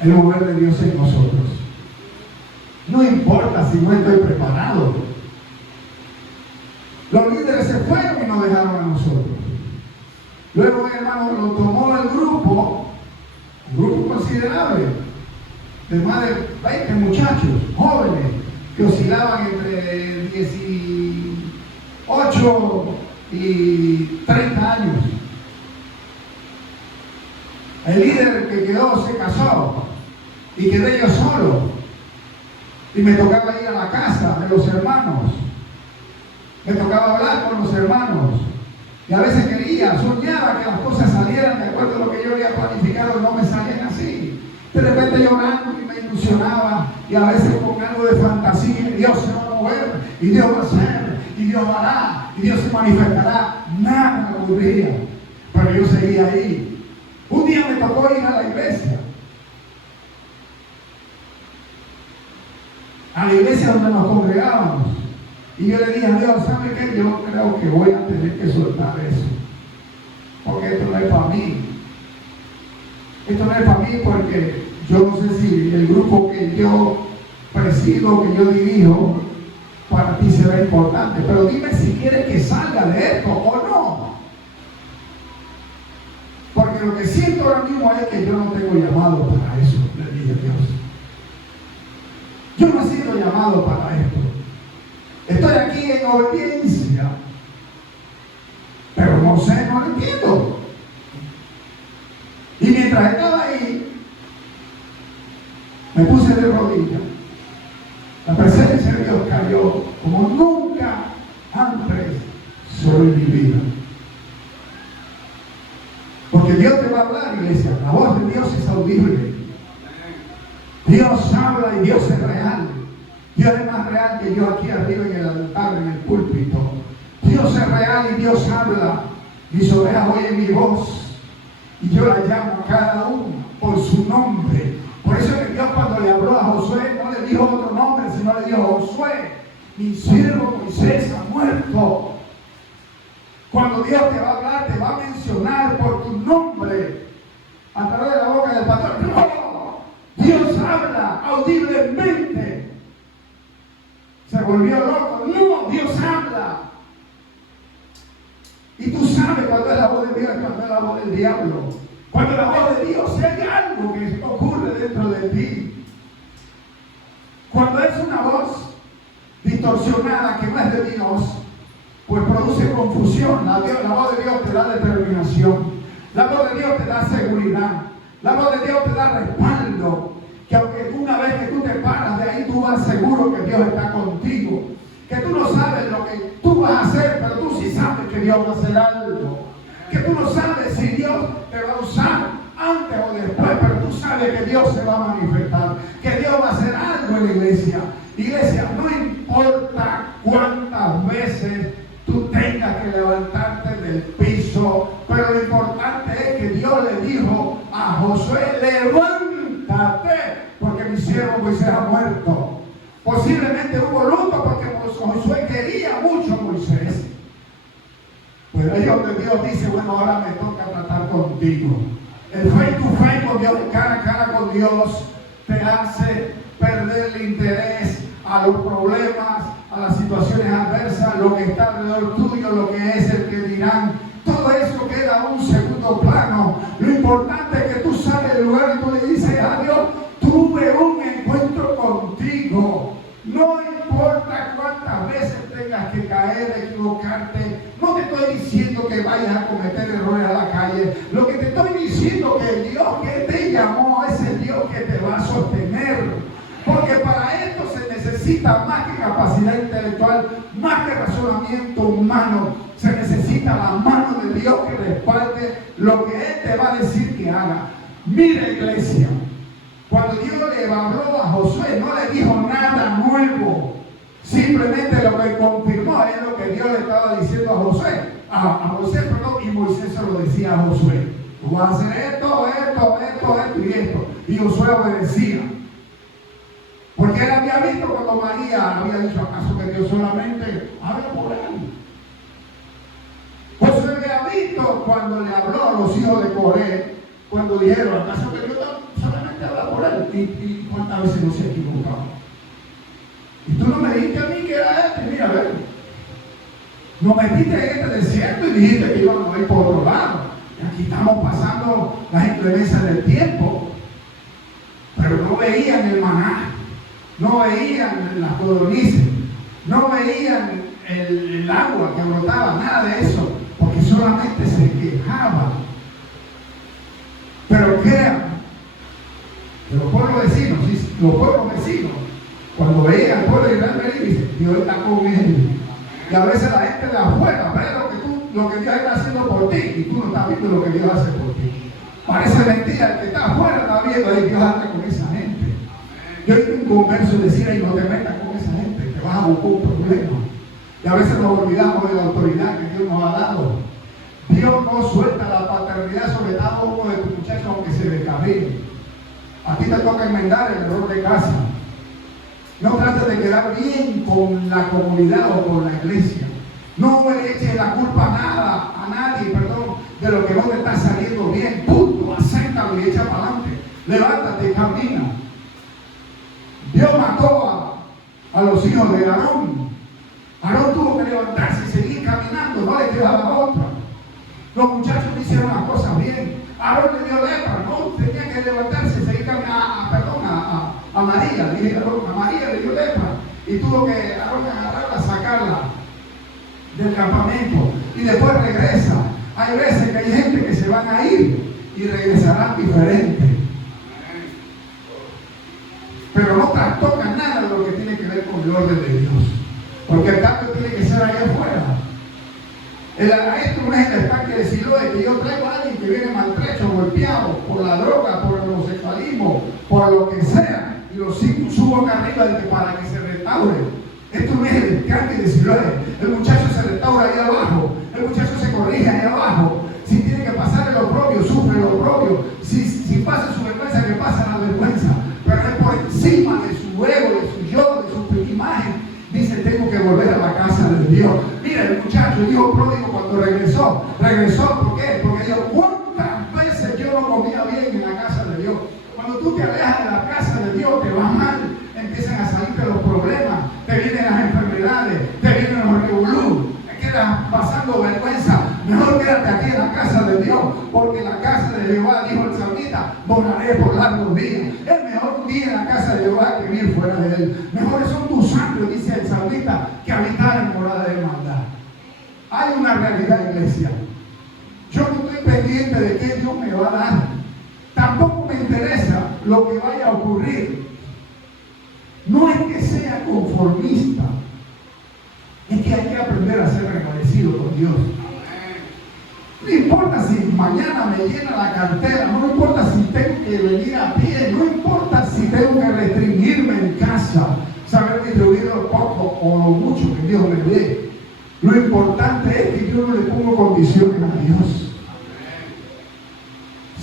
el mover de Dios en nosotros. No importa si no estoy preparado. Los líderes se fueron y nos dejaron a nosotros. Luego, hermano, lo tomó el grupo, un grupo considerable, de más de 20 muchachos, jóvenes, que oscilaban entre 18 y 30 años. El líder que quedó se casó y quedé yo solo. Y me tocaba ir a la casa de los hermanos. Me tocaba hablar con los hermanos. Y a veces soñaba que las cosas salieran de acuerdo a lo que yo había planificado y no me salían así. De repente llorando y me ilusionaba, y a veces con algo de fantasía, Dios se va a mover, y Dios va a hacer, y Dios hará, y Dios se manifestará. Nada me ocurría, pero yo seguía ahí. Un día me tocó ir a la iglesia donde nos congregábamos, y yo le dije a Dios, ¿sabe qué? Yo creo que voy a tener que soltar eso, porque esto no es para mí. Esto no es para mí, porque yo no sé si el grupo que yo presido, que yo dirijo, para ti será importante, pero dime si quieres que salga de esto o no. Porque lo que siento ahora mismo es que yo no tengo llamado para eso, le dije a Dios. Yo no he sido llamado para esto. Estoy aquí en obediencia, pero no sé, no lo entiendo. Y mientras estaba ahí, me puse de rodillas. La presencia de Dios cayó como nunca antes sobre mi vida. Porque Dios te va a hablar, iglesia. La voz de Dios es audible. Dios habla y Dios es real. Dios es más real que yo aquí arriba en el altar, en el púlpito. Dios es real y Dios habla. Mis ovejas oyen mi voz y yo la llamo a cada uno por su nombre. Por eso que Dios, cuando le habló a Josué, no le dijo otro nombre, sino le dijo: Josué, mi siervo Moisés ha muerto. Cuando Dios te va a hablar, te va a mencionar por tu nombre a través de la boca del pastor. No, Dios habla audiblemente. Se volvió loco. No, Dios habla. Y tú sabes cuando es la voz de Dios y cuando es la voz del diablo. Cuando la voz de Dios, si hay algo que ocurre dentro de ti. Cuando es una voz distorsionada que no es de Dios, pues produce confusión. La voz de Dios te da determinación. La voz de Dios te da seguridad. La voz de Dios te da respaldo. Que aunque una vez que tú te paras de ahí, tú vas seguro que Dios está contigo. Que tú no sabes lo que tú vas a hacer, pero tú sí sabes que Dios va a hacer algo. que tú no sabes si Dios te va a usar antes o después, pero tú sabes que Dios se va a manifestar, que Dios va a hacer algo en la iglesia. Iglesia, no importa cuántas veces tú tengas que levantarte del piso, pero lo importante es que Dios le dijo a Josué: levántate, porque mi siervo Moisés ha muerto. Posiblemente hubo luto porque Josué quería mucho a Moisés, pero ahí donde Dios dice: bueno, ahora me toca tratar contigo. El face to face con Dios, cara a cara con Dios, te hace perder el interés a los problemas, a las situaciones adversas, lo que está alrededor tuyo, lo que es el que dirán. Todo eso queda a un segundo plano. Lo importante es que tú sales del lugar y tú le dices a Dios: tuve un encuentro contigo. No importa cuántas veces tengas que caer, equivocarte. No te estoy diciendo que vayas a cometer errores a la calle. Lo que te estoy diciendo es que el Dios que te llamó es el Dios que te va a sostener. Porque para esto se necesita más que capacidad intelectual, más que razonamiento humano. Se necesita la mano de Dios que respalde lo que Él te va a decir que haga. Mira, iglesia, cuando Dios le habló a Josué, no le dijo nada nuevo. Simplemente lo que confirmó es lo que Dios le estaba diciendo a Josué. A Moisés, perdón, y Moisés se lo decía a Josué: tú vas a hacer esto y esto. Y Josué obedecía. Porque él había visto cuando María había dicho: ¿acaso que Dios solamente habla por él? Josué había visto cuando le habló a los hijos de Coré, cuando dijeron: ¿acaso que Dios solamente habla por él? ¿Y cuántas veces no se ha equivocado? Y tú no me dijiste a mí que era este. Mira, a ver, nos metiste en este desierto y dijiste que íbamos a ir por otro lado. Y aquí estamos pasando las inclemencias del tiempo, pero no veían el maná, no veían las codornices, no veían el agua que brotaba, nada de eso, porque solamente se quejaban. Pero créanme, los pueblos vecinos, cuando veían al pueblo de Israel venir, dicen: Dios está con él. Y a veces la gente de afuera ve lo que Dios está haciendo por ti, y tú no estás viendo lo que Dios hace por ti. Parece mentira, el que está afuera está viendo ahí Dios anda con esa gente. Yo he un converso decir: ahí no te metas con esa gente, te vas a buscar un problema. Y a veces nos olvidamos de la autoridad que Dios nos ha dado. Dios no suelta la paternidad sobre cada uno de tus muchachos aunque se descarríen. A ti te toca enmendar el error de casa. No trates de quedar bien con la comunidad o con la iglesia. No le eches la culpa a nadie, de lo que no te está saliendo bien. Punto, acéptalo y echa para adelante. Levántate y camina. Dios mató a los hijos de Aarón. Aarón tuvo que levantarse y seguir caminando, no le quedaba otra. Los muchachos hicieron las cosas bien. Aarón le dio lepra, no tenía que levantarse y seguir caminando. A María, a María le dio lepra y tuvo que Aarón agarrarla, sacarla del campamento y después regresa. Hay veces que hay gente que se van a ir y regresarán diferentes, pero no trastocan nada de lo que tiene que ver con el orden de Dios, porque el cambio tiene que ser allá afuera. Esto no es el estanque de Siloé, que yo traigo a alguien que viene maltrecho, golpeado por la droga, por el homosexualismo, por lo que sea, y lo subo acá arriba para que se restaure. Esto no es el estanque de Siloé. El muchacho se restaura ahí abajo, el muchacho se corrige ahí abajo. Si tiene que pasar el oprobio, sufre el oprobio. Si pasa su vergüenza, que pasa la vergüenza. Pero es por encima de su ego, de su yo, de su imagen. Dice: tengo que volver a la casa de Dios. Mira, el muchacho, el hijo pródigo, cuando regresó, ¿por qué? Porque dijo: ¿cuántas veces yo no comía bien en la casa de Dios? Cuando tú te alejas de la casa de Dios, te va mal, empiezan a salirte los problemas, te vienen las enfermedades, te vienen los revolú, te quedas pasando vergüenza. Mejor quédate aquí en la casa de Dios, porque en la casa de Jehová, dijo el salmista, moraré por largos días. Es mejor un día en la casa de Jehová que vivir fuera de él. Mejores son tus santos, dice el salmista, que habitar en morada de maldad. Hay una realidad, iglesia. Yo no estoy pendiente de qué Dios me va a dar. Tampoco me interesa lo que vaya a ocurrir. No es que sea conformista, es que hay que aprender a ser agradecido con Dios. No importa mañana me llena la cartera, no importa si tengo que venir a pie, no importa si tengo que restringirme en casa, saber distribuir lo poco o lo mucho que Dios me dé. Lo importante es que yo no le pongo condiciones a Dios.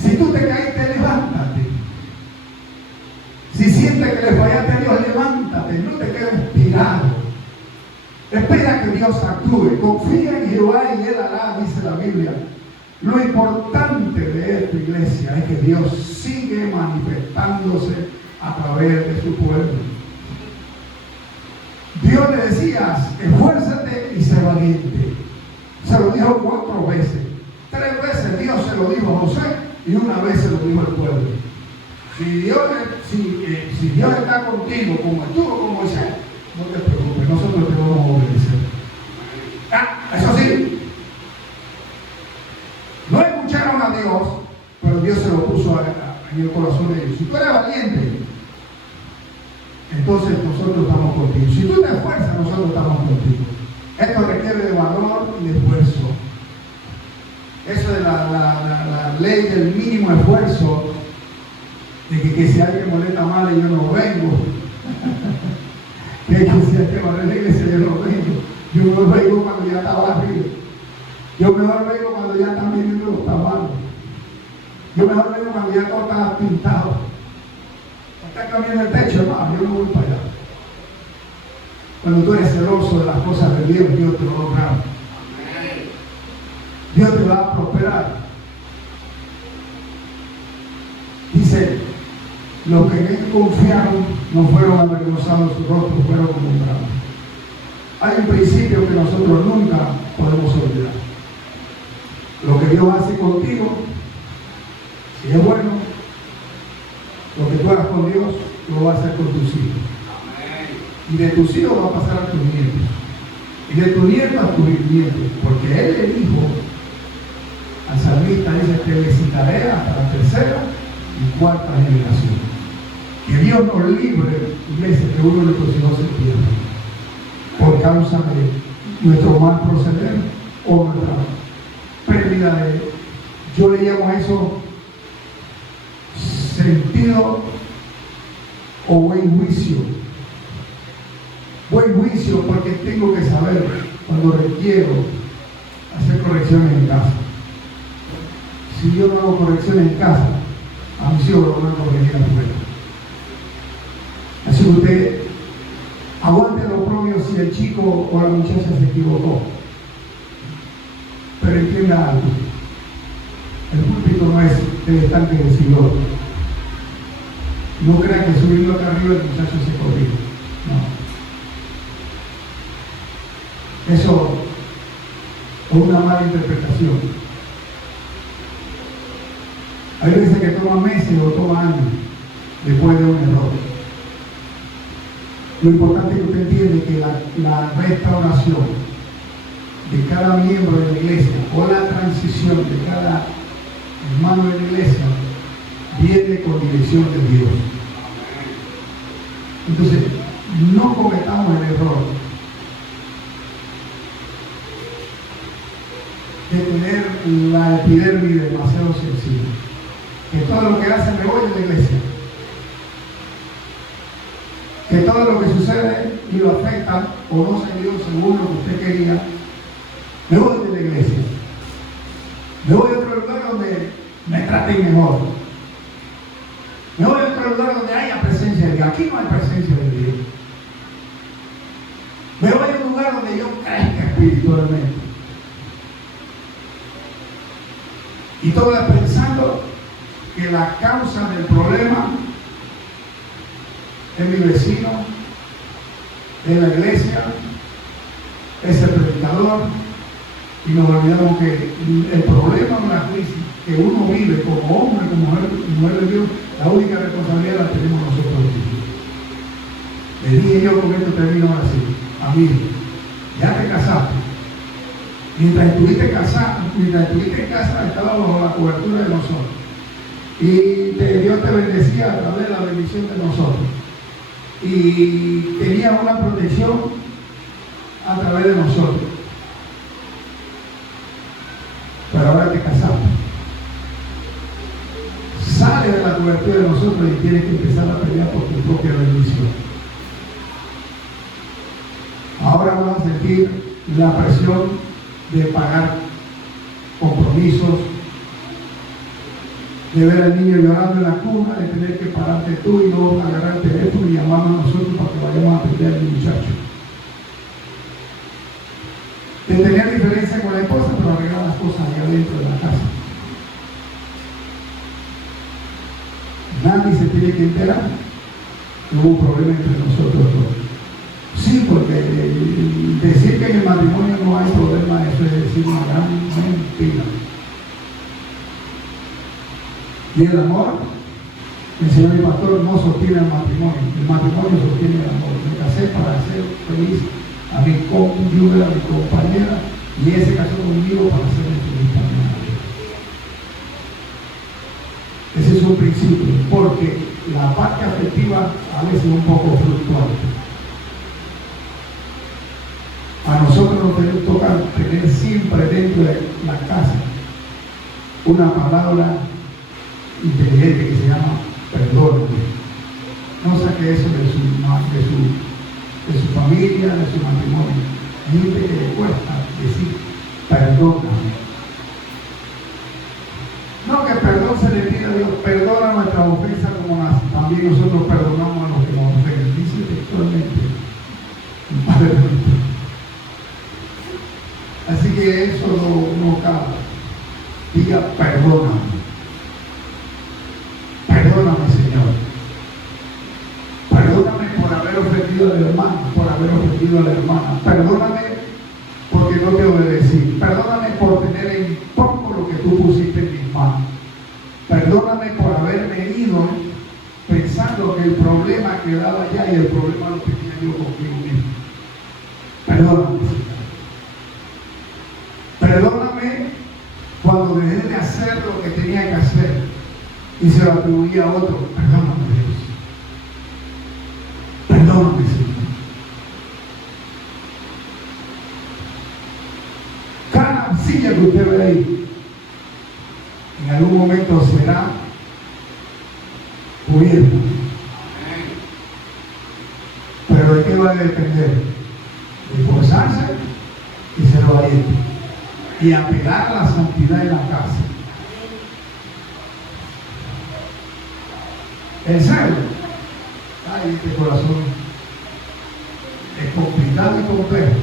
Si tú te caíste, levántate. Si sientes que le fallaste a Dios, levántate, no te quedes tirado. Espera que Dios actúe, confía en Jehová y Él hará, dice la Biblia. Lo importante de esta iglesia es que Dios sigue manifestándose a través de su pueblo. Dios le decía, esfuérzate y sé valiente. Se lo dijo 4 veces. 3 veces Dios se lo dijo a José y una vez se lo dijo al pueblo. Si Dios está contigo como estuvo con Moisés, no te preocupes, nosotros te vamos a obedecer. Eso sí, no escucharon a Dios, pero Dios se lo puso en el corazón de ellos. Si tú eres valiente, entonces nosotros estamos contigo. Si tú te esfuerzas, nosotros estamos contigo. Esto requiere de valor y de esfuerzo. Eso de la ley del mínimo esfuerzo, de que si alguien molesta mal y yo no vengo, que si hay que barrer la iglesia yo no vengo. Yo mejor vengo cuando ya está barrido. Yo mejor vengo cuando ya están viniendo los tamales. Yo mejor vengo cuando ya todo está pintado. Está cambiando el techo, hermano, yo no voy para allá. Cuando tú eres celoso de las cosas de Dios, Dios te va a lograr. Dios te va a prosperar. Dice, los que en él confiaron no fueron avergonzados, sus rostros fueron honrados. Hay un principio que nosotros nunca podemos olvidar. Lo que Dios hace contigo, si es bueno, lo que tú hagas con Dios, lo va a hacer con tus hijos. Y de tus hijos va a pasar a tus nietos. Y de tus nietos a tus bisnietos. Porque Él le dijo al salmista, dice que le citaré hasta la 3ª y 4ª generación. Que Dios nos libre, iglesia, que uno de nuestros hijos se pierda por causa de nuestro mal proceder o nuestra pérdida de, yo le llamo a eso sentido o buen juicio. Buen juicio porque tengo que saber cuando requiero hacer correcciones en casa. Si yo no hago correcciones en casa, a mis hijos lo van a corregir afuera. Así que usted aguante lo propio si el chico o la muchacha se equivocó. Pero entienda algo. El púlpito no es el estanque del Señor. No crea que subiendo acá arriba el muchacho se corrige. No. Eso es una mala interpretación. Hay veces que toma meses o toma años después de un error. Lo importante es que usted entiende que la restauración de cada miembro de la iglesia o la transición de cada hermano de la iglesia viene con dirección de Dios. Entonces, no cometamos el error de tener la epidermis demasiado sencilla. Que todo lo que hace me voy de la iglesia. Que todo lo que sucede y lo afecta o no se dio según lo que usted quería, me voy de la iglesia. Me voy a otro lugar donde me traten mejor. Me voy a otro lugar donde haya presencia de Dios. Aquí no hay presencia de Dios. Me voy a un lugar donde yo crezca espiritualmente. Y todo pensando que la causa del problema es mi vecino, es la iglesia, es el predicador, y nos olvidamos que el problema de la crisis que uno vive como hombre, como mujer de Dios, la única responsabilidad la tenemos nosotros mismos. Le dije yo con esto termino así, amigo, ya te casaste. Mientras estuviste en casa, estaba bajo la cobertura de nosotros. Y Dios te bendecía a través de la bendición de nosotros. Y tenía una protección a través de nosotros. Pero ahora te casaste. la cobertura de nosotros y tienes que empezar a pelear por tu propia bendición. Ahora vas a sentir la presión de pagar compromisos, de ver al niño llorando en la cuna, de tener que pararte tú y no agarrar el teléfono y llamarnos a nosotros para que vayamos a atender al muchacho. De tener diferencia con la esposa, pero arreglar las cosas allá dentro de la casa. Nadie se tiene que enterar que hubo un problema entre nosotros dos. Sí, porque decir que en el matrimonio no hay problema, eso es decir una gran mentira. Y el amor, el Señor y pastor, no sostiene el matrimonio sostiene el amor. Me casé para ser feliz a mi cónyuge, a mi compañera, y ese casó conmigo para ser feliz también. Ese es un principio, porque la parte afectiva a veces es un poco fluctuante. A nosotros nos toca tener siempre dentro de la casa una palabra inteligente que se llama perdón. No saque eso de su familia, de su matrimonio. Hay gente que le cuesta decir perdóname. No, que perdón se le pide a Dios, perdona nuestra ofensa como también nosotros perdonamos a los que nos ofenden. Dice textualmente el Padre nuestro. Así que eso no cabe. Diga perdóname. Perdóname, Señor. Perdóname por haber ofendido al hermano, por haber ofendido a la hermana. Perdóname porque no te obedecí. Perdóname por tener en poco lo que tú pusiste en mis manos. Perdóname por haberme ido pensando que el problema quedaba allá y el problema lo tenía yo conmigo mismo. Perdóname, Señor. Perdóname cuando dejé de hacer lo que tenía que hacer y se lo atribuía a otro. Perdóname, Dios. Perdóname, Señor. Cada silla que usted ve ahí, en algún momento será cubierta. Pero ¿de qué va a depender? De esforzarse y ser valiente. Y apelar a la santidad en la casa. El celo, ay, este corazón es complicado y complejo.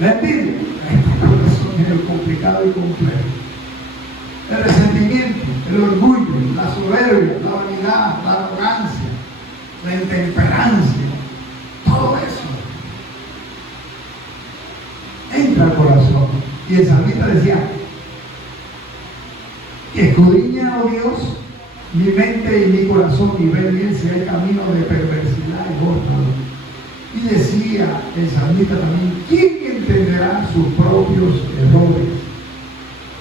La envidia, este corazón es complicado y complejo. El resentimiento, el orgullo, la soberbia, la vanidad, la arrogancia, la intemperancia, todo eso entra al corazón. Y el salmista decía: escudriña, oh Dios, mi mente y mi corazón, y ve bien si hay camino de perversidad y bórralo. Y decía el salmista también: ¿quién entenderá sus propios errores?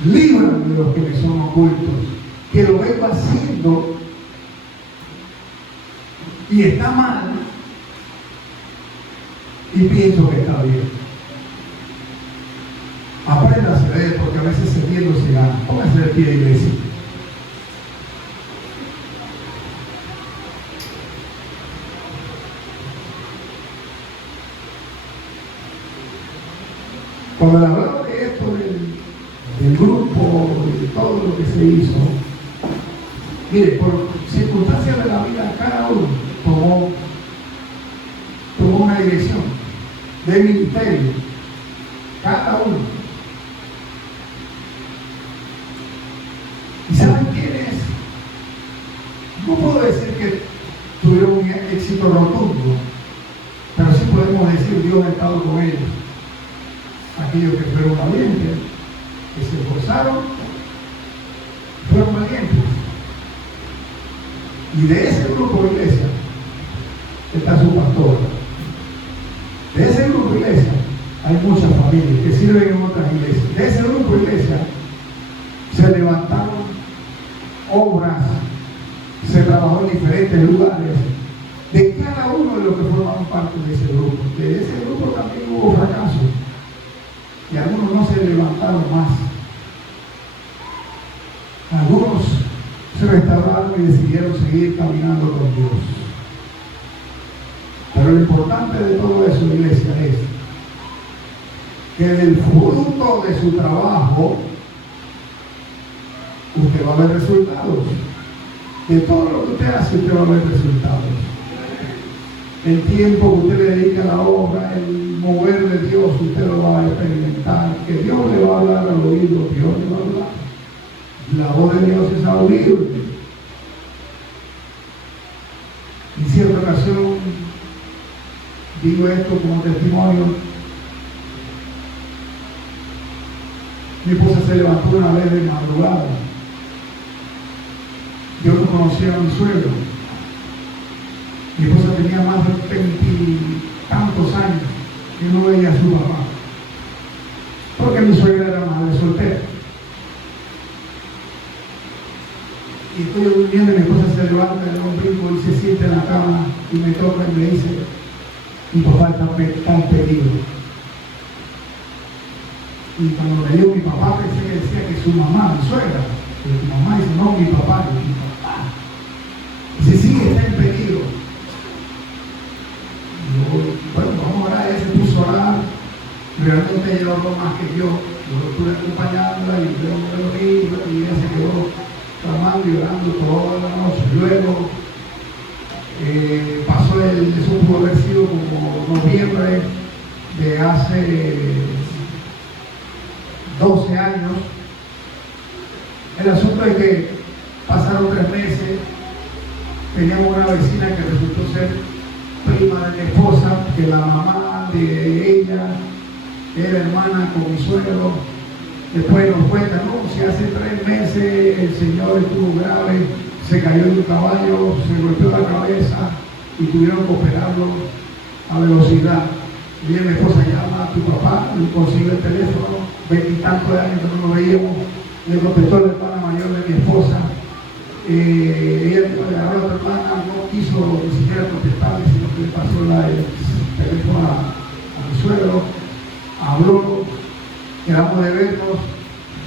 Líbrame de los que me son ocultos, que lo vengo haciendo y está mal y pienso que está bien. Aprenda a ceder, porque a veces cediendo se gana. Póngase de pie, iglesia. Cuando le hablaba de esto, del grupo, de todo lo que se hizo, mire, por circunstancias de la vida, cada uno tomó una dirección de ministerio, cada uno. ¿Y saben quiénes? No puedo decir que tuvieron un éxito rotundo, pero sí podemos decir: Dios ha estado con ellos. Aquellos que fueron valientes, que se esforzaron, fueron valientes. Y de ese grupo de iglesia está su pastor. De ese grupo de iglesia hay muchas familias que sirven en otras iglesias. De ese grupo de iglesia se levantaron obras, se trabajó en diferentes lugares. De cada uno de los que formaban parte de ese grupo. De ese grupo también hubo fracasos. Y algunos no se levantaron más. Algunos se restauraron y decidieron seguir caminando con Dios. Pero lo importante de todo eso, iglesia, es que del fruto de su trabajo usted va a ver resultados. De todo lo que usted hace, usted va a ver resultados. El tiempo que usted le dedica a la obra, el mover de Dios, usted lo va a experimentar. Que Dios le va a hablar al oído, Dios le va a hablar. La voz de Dios es audible. En cierta ocasión, digo esto como testimonio, mi esposa se levantó una vez de madrugada. Yo no conocía a mi suegro. Mi esposa tenía más de 20 tantos años y no veía a su papá. Porque mi suegra era madre soltera. Y estoy durmiendo y mi esposa se levanta, le da un brinco y se siente en la cama y me toca y me dice: mi papá está en peligro. Y cuando le digo mi papá, pensé que decía que su mamá, mi suegra. Pero mi mamá dice: no, mi papá. Dice: sí, está en peligro. Y yo, bueno, vamos a orar. Ella se puso a orar. Realmente ella oró más que yo. Yo estuve acompañándola y luego me lo vi, y ella se quedó clamando y orando toda la noche. Luego pasó eso pudo haber sido como noviembre de hace 12 años. El asunto es que pasaron 3 meses, teníamos una vecina que resultó ser prima de mi esposa, que la mamá de ella era hermana con mi suegro. Después nos cuenta: no, si hace 3 meses el señor estuvo grave, se cayó de un caballo, se golpeó la cabeza y tuvieron que operarlo a velocidad. Y mi esposa llama a tu papá, le consigue el teléfono, 20 y tantos de años que no lo veíamos. Le contestó la hermana mayor de mi esposa. Ella le agarró a la hermana, no quiso ni siquiera contestarle, sino que le pasó el teléfono a mi suegro. Habló, quedamos de vernos,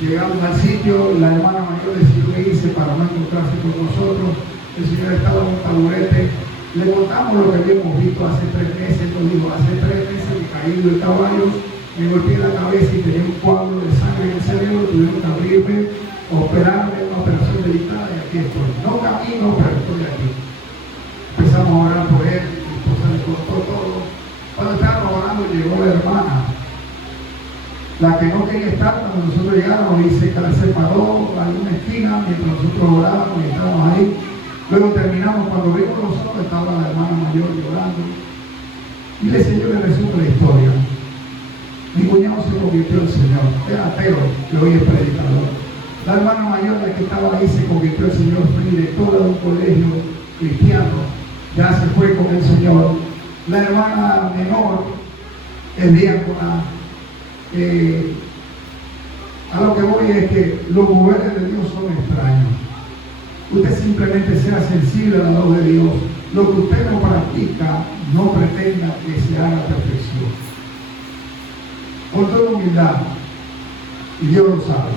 llegamos al sitio. La hermana mayor decidió irse para no encontrarse con nosotros. El señor estaba en un taburete. Le contamos lo que habíamos visto hace 3 meses. Nos dijo: hace 3 meses me caí del caballo, me golpeé la cabeza y tenía un coágulo de sangre en el cerebro. Tuvieron que abrirme, operarme, una operación delicada, y aquí estoy. No camino, pero estoy aquí. Empezamos a orar por él. Mi esposa le contó todo. Cuando estábamos orando, llegó la hermana, la que no quería estar cuando nosotros llegáramos, y se paró a una esquina mientras nosotros orábamos y estábamos ahí. Luego terminamos, cuando vimos nosotros, estaba la hermana mayor llorando. Y yo le resumo la historia. Mi cuñado se convirtió al Señor, era ateo, que hoy es predicador. La hermana mayor, la que estaba ahí, se convirtió al Señor, fue directora de un colegio cristiano, ya se fue con el Señor. La hermana menor es diácona. A lo que voy es que los moveres de Dios son extraños. Usted simplemente sea sensible a la voz de Dios. Lo que usted no practica, no pretenda que se haga perfección. Con toda humildad, y Dios lo sabe.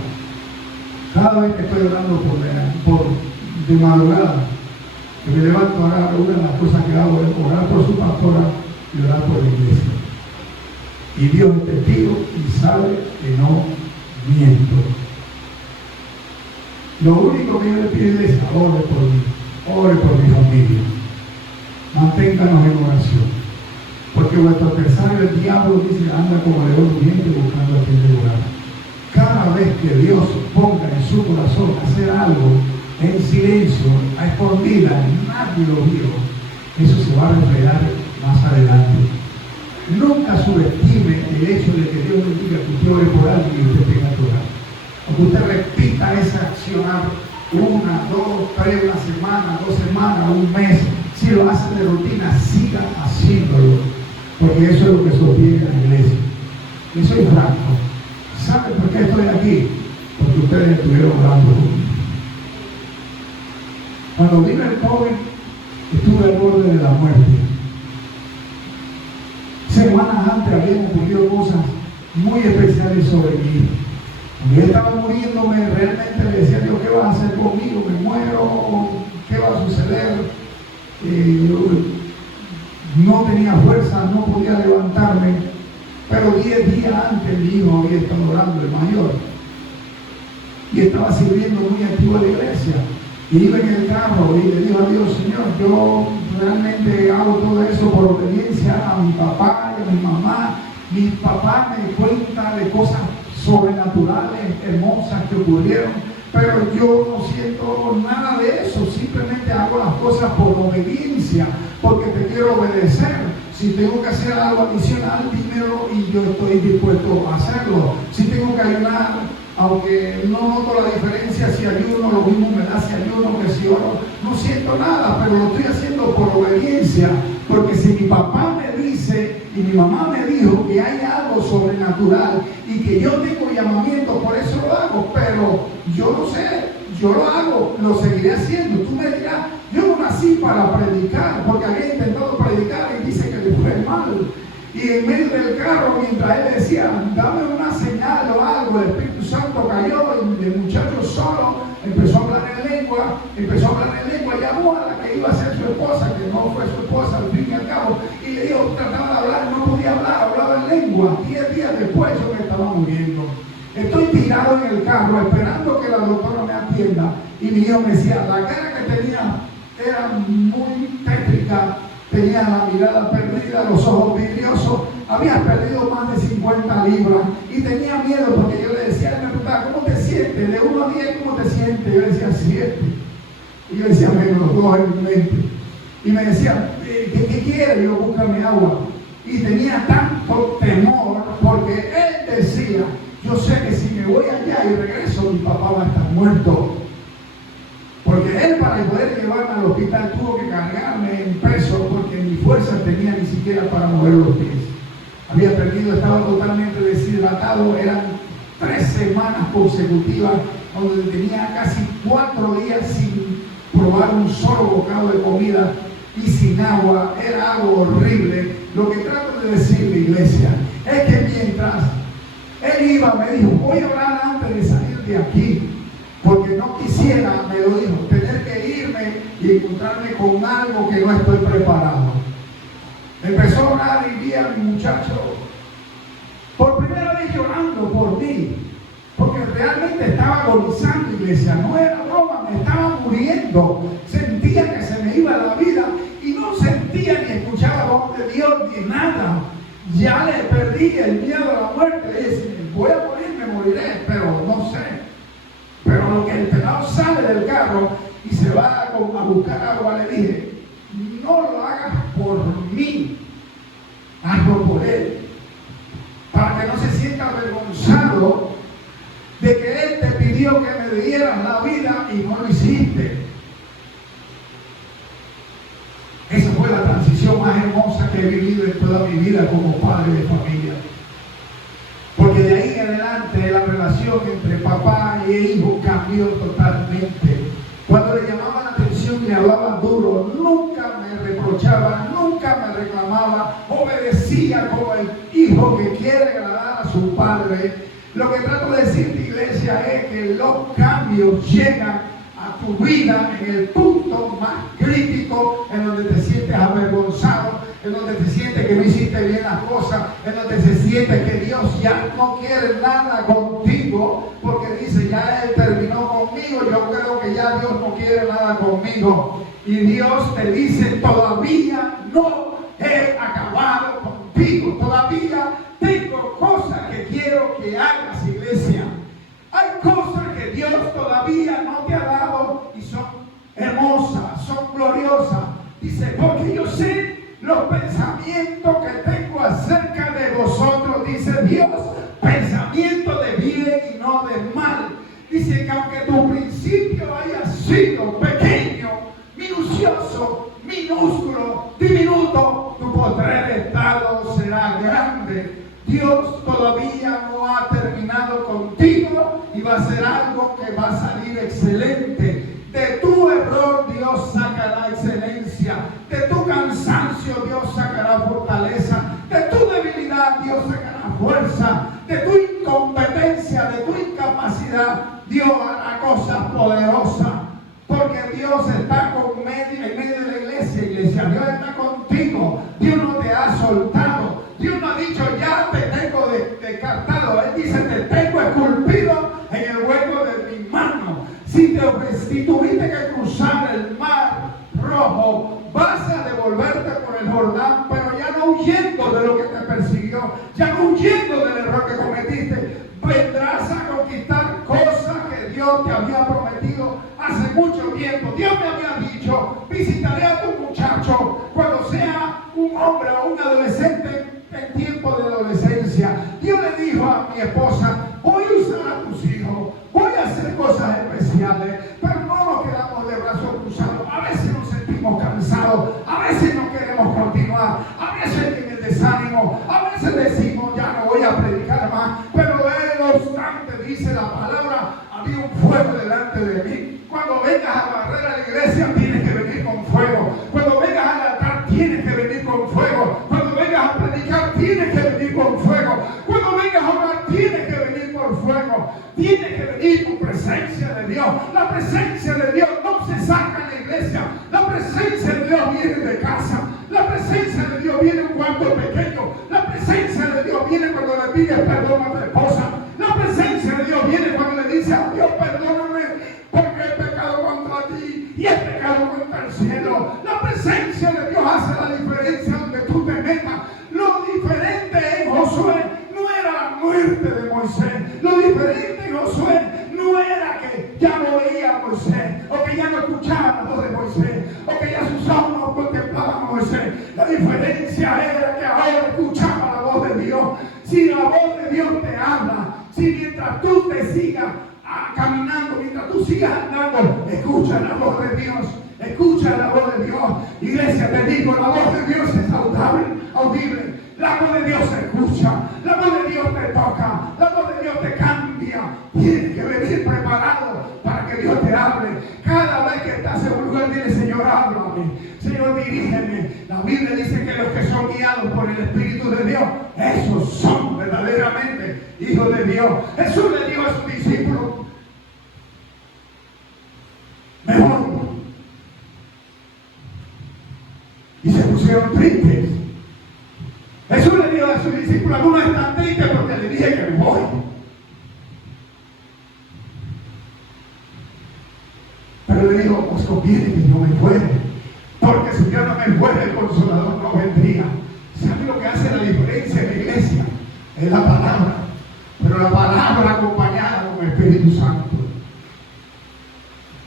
Cada vez que estoy orando de madrugada, que me levanto a orar, una de las cosas que hago es orar por su pastora y orar por la iglesia. Y Dios es testigo y sabe que no miento. Lo único que yo le pido es: ore por mí, ore por mi familia. Manténganos en oración. Porque vuestro adversario, el diablo, dice: anda como león rugiente buscando a quien devorar. Cada vez que Dios ponga en su corazón hacer algo en silencio, a escondidas, nadie lo vio, eso se va a reflejar más adelante. Nunca subestime el hecho de que Dios le diga que usted ore por alguien y usted tenga que orar. Aunque usted repita ese accionar 1, 2, 3, una semana, 2 semanas, un mes, si lo hace de rutina, siga haciéndolo, porque eso es lo que sostiene la iglesia. Y soy franco. ¿Sabe por qué estoy aquí? Porque ustedes estuvieron orando conmigo. Cuando vino el COVID, estuve al borde de la muerte. Semanas antes habían ocurrido cosas muy especiales sobre mí. Cuando yo estaba muriéndome, realmente le decía a Dios, ¿qué vas a hacer conmigo? ¿Me muero? ¿Qué va a suceder? No tenía fuerza, no podía levantarme. Pero 10 días antes mi hijo había estado orando, el mayor, y estaba sirviendo muy activo a la iglesia. Y iba en el carro y le dijo a Dios, Señor, yo realmente hago todo eso por obediencia a mi papá y a mi mamá. Mi papá me cuenta de cosas sobrenaturales, hermosas que ocurrieron, pero yo no siento nada de eso. Simplemente hago las cosas por obediencia, porque te quiero obedecer. Si tengo que hacer algo adicional, dímelo y yo estoy dispuesto a hacerlo. Si tengo que ayunar, aunque no noto la diferencia si ayuno, lo mismo me da si ayuno que si oro, no siento nada, pero lo estoy haciendo por obediencia, porque si mi papá me dice y mi mamá me dijo que hay algo sobrenatural y que yo tengo llamamiento, por eso lo hago, pero yo no sé, yo lo hago, lo seguiré haciendo. Tú me dirás, yo no nací para predicar, porque había intentado predicar y dice que le fue mal. Y en medio del carro, mientras él decía, dame una señal o algo, el Espíritu Santo cayó y el muchacho solo empezó a hablar en lengua, llamó a la que iba a ser su esposa, que no fue su esposa al fin y al cabo, y le dijo, trataba de hablar, no podía hablar, hablaba en lengua. 10 días después yo me estaba muriendo. Estoy tirado en el carro esperando que la doctora me atienda, y mi hijo me decía, la cara que tenía era muy tétrica. Tenía la mirada perdida, los ojos vidriosos, había perdido más de 50 libras y tenía miedo porque yo le decía, él me preguntaba, ¿cómo te sientes? De 1 a 10, ¿cómo te sientes? Yo le decía, 7. Y yo decía, menos 2 en mi mente. Y me decía, ¿qué quieres? Yo, búscame agua. Y tenía tanto temor porque él decía, yo sé que si me voy allá y regreso, mi papá va a estar muerto. Porque él, para poder llevarme al hospital, tuvo que cargarme en peso porque ni fuerza tenía ni siquiera para mover los pies. Había perdido, estaba totalmente deshidratado. Eran 3 semanas consecutivas donde tenía casi 4 días sin probar un solo bocado de comida y sin agua. Era algo horrible. Lo que trato de decir, la iglesia, es que mientras él iba, me dijo, voy a orar antes de salir de aquí. Porque no quisiera, me lo dijo, tener que irme y encontrarme con algo que no estoy preparado. Empezó a orar y vi a mi muchacho por primera vez llorando por mí, porque realmente estaba agonizando, iglesia, no era broma, me estaba muriendo, sentía que se me iba la vida y no sentía ni escuchaba voz de Dios ni nada. Ya le perdí el miedo a la muerte. Le dije, voy a morir, me moriré, pero no sé. Pero lo que el pelado sale del carro y se va a buscar agua, le dije, no lo hagas por mí, hazlo por él, para que no se sienta avergonzado de que él te pidió que me dieras la vida y no lo hiciste. Esa fue la transición más hermosa que he vivido en toda mi vida como padre de familia. Porque de ahí en adelante la relación entre papá y hijo cambió totalmente. Cuando le llamaba la atención y le hablaba duro, nunca me reprochaba, nunca me reclamaba, obedecía como el hijo que quiere agradar a su padre. Lo que trato de decirte, iglesia, es que los cambios llegan a tu vida en el punto más crítico, en donde te sientes avergonzado, en donde te sientes que no hiciste bien las cosas, en donde se siente que Dios ya no quiere nada contigo, porque dice, ya Él terminó conmigo, yo creo que ya Dios no quiere nada conmigo. Y Dios te dice, todavía no he acabado contigo, todavía tengo cosas que quiero que hagas, iglesia. Hay cosas que Dios todavía no te ha dado y son hermosas, son gloriosas. Dice, porque yo sé los pensamientos que tengo acerca de vosotros, dice Dios, pensamientos de bien y no de mal. Dice que aunque tu principio haya sido pequeño, minucioso, minúsculo, diminuto, tu postrer estado será grande. Dios todavía no ha terminado contigo y va a hacer algo que va a salir excelente. De tu error Dios sacará excelencia. De tu cansancio Dios sacará fortaleza. De tu debilidad Dios sacará fuerza. De tu incompetencia, de tu incapacidad poderosa. Porque Dios está en medio de la iglesia. Dios está contigo. Dios no te ha soltado. Dios no ha dicho, ya te tengo descartado. Él dice, te tengo esculpido en el hueco de mi mano. Si tuviste que cruzar el mar rojo, vas a devolverte por el Jordán, pero ya no huyendo de lo que te persiguió, ya no huyendo del error que cometiste. Vendrás a conquistar cosas que Dios te había prometido hace mucho tiempo. Dios me había dicho, visitaré a tu muchacho cuando sea un hombre o un adolescente en tiempo de adolescencia. Dios le dijo a mi esposa, voy a usar a tus hijos, voy a hacer cosas especiales, pero no nos quedamos de brazos cruzados. A veces nos sentimos cansados, a veces no queremos continuar, a veces tiene desánimo, a veces decimos, ya no voy a predicar más, pero no obstante, dice la palabra, había un fuego delante de mí. Cuando vengas a barrer a la iglesia, tienes que venir con fuego. Cuando vengas al altar, tienes que venir con fuego. Cuando vengas a predicar, tienes que venir con fuego. Cuando vengas a orar, tienes que venir por fuego. Tienes que venir con presencia de Dios. La presencia de Dios no se saca en la iglesia. La presencia de Dios viene de casa. La presencia de Dios viene en un cuarto pequeño. La presencia de Dios viene cuando le pides perdón a tu esposa. La presencia de Dios viene cuando le dices a Dios, perdóname porque he pecado contra ti y he pecado contra el cielo. La presencia de Dios hace la diferencia donde tú te metas. Lo diferente en Josué no era la muerte de Moisés. Lo diferente en Josué no era que ya no veía a Moisés, o que ya no escuchaba la voz de Moisés, o que ya sus ojos no contemplaban a Moisés. La diferencia era que ahora escuchaba la voz de Dios. Si la voz de Dios te habla, si mientras tú te sigas caminando, mientras tú sigas andando, escucha la voz de Dios. Escucha la voz de Dios. Iglesia, te digo, la voz de Dios es audible. La voz de Dios se escucha. La voz de Dios te toca. La voz de Dios te cambia. Tienes que venir preparado para que Dios te hable. Cada vez que estás en un lugar, dile, Señor, háblame. Señor, dirígeme. La Biblia dice que los que son guiados por el Espíritu de Dios, esos son verdaderamente hijos de Dios. Jesús le dijo a sus discípulos, me voy. Y se pusieron tristes. Jesús le dijo a sus discípulos, algunos están tristes porque le dije que me voy. Pero le digo, os conviene que yo me fuere, porque si yo no me fuera, el Consolador no vendría. ¿Sabe lo que hace la diferencia en la iglesia? Es la palabra, pero la palabra acompañada con el Espíritu Santo.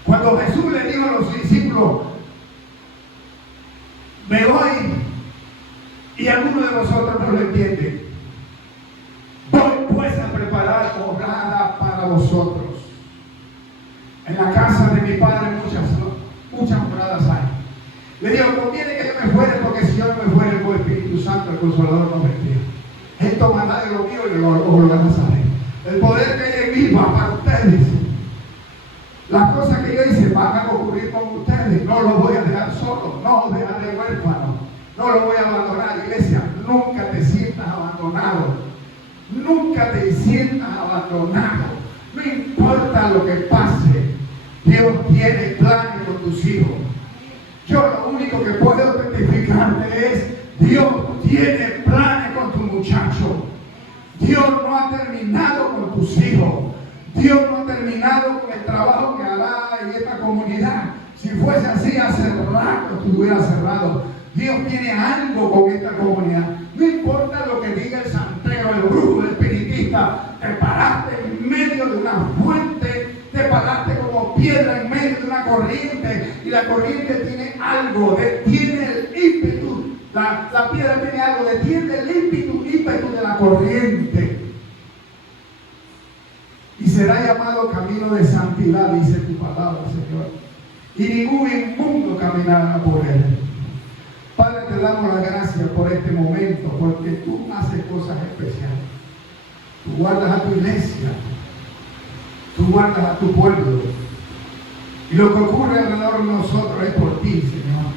Cuando Jesús le dijo a los discípulos, me voy, y algunos de vosotros no lo entienden, voy pues a preparar morada para vosotros. En la casa de mi Padre muchas moradas hay. Le digo, conviene que yo me fuere, porque si yo no me fuere, el Espíritu Santo, el Consolador, no vendría. Él tomará de lo mío y lo volverá a saber. El poder que hay en mí va para ustedes. Las cosas que yo hice van a ocurrir con ustedes. No los voy a dejar solos, no los dejaré huérfanos, no los voy a abandonar. Iglesia, nunca te sientas abandonado. Nunca te sientas abandonado. No importa lo que pase, Dios tiene planes con tus hijos. Yo lo único que puedo testificarte es, Dios tiene planes con tu muchacho. Dios no ha terminado con tus hijos. Dios no ha terminado con el trabajo que hará en esta comunidad. Si fuese así, hace rato estuviera cerrado. Dios tiene algo con esta comunidad. No importa lo que diga el santero, el brujo, el espiritista, te paraste en medio de una fuente, te paraste como piedra en medio de una corriente, y la corriente tiene algo, detiene el ímpetu. La piedra tiene algo, detiene el ímpetu de la corriente. Y será llamado camino de santidad, dice tu palabra, Señor. Y ningún inmundo caminará por él. Padre, te damos las gracias por este momento, porque tú haces cosas especiales. Tú guardas a tu iglesia, tú guardas a tu pueblo. Y lo que ocurre alrededor de nosotros es por ti, Señor.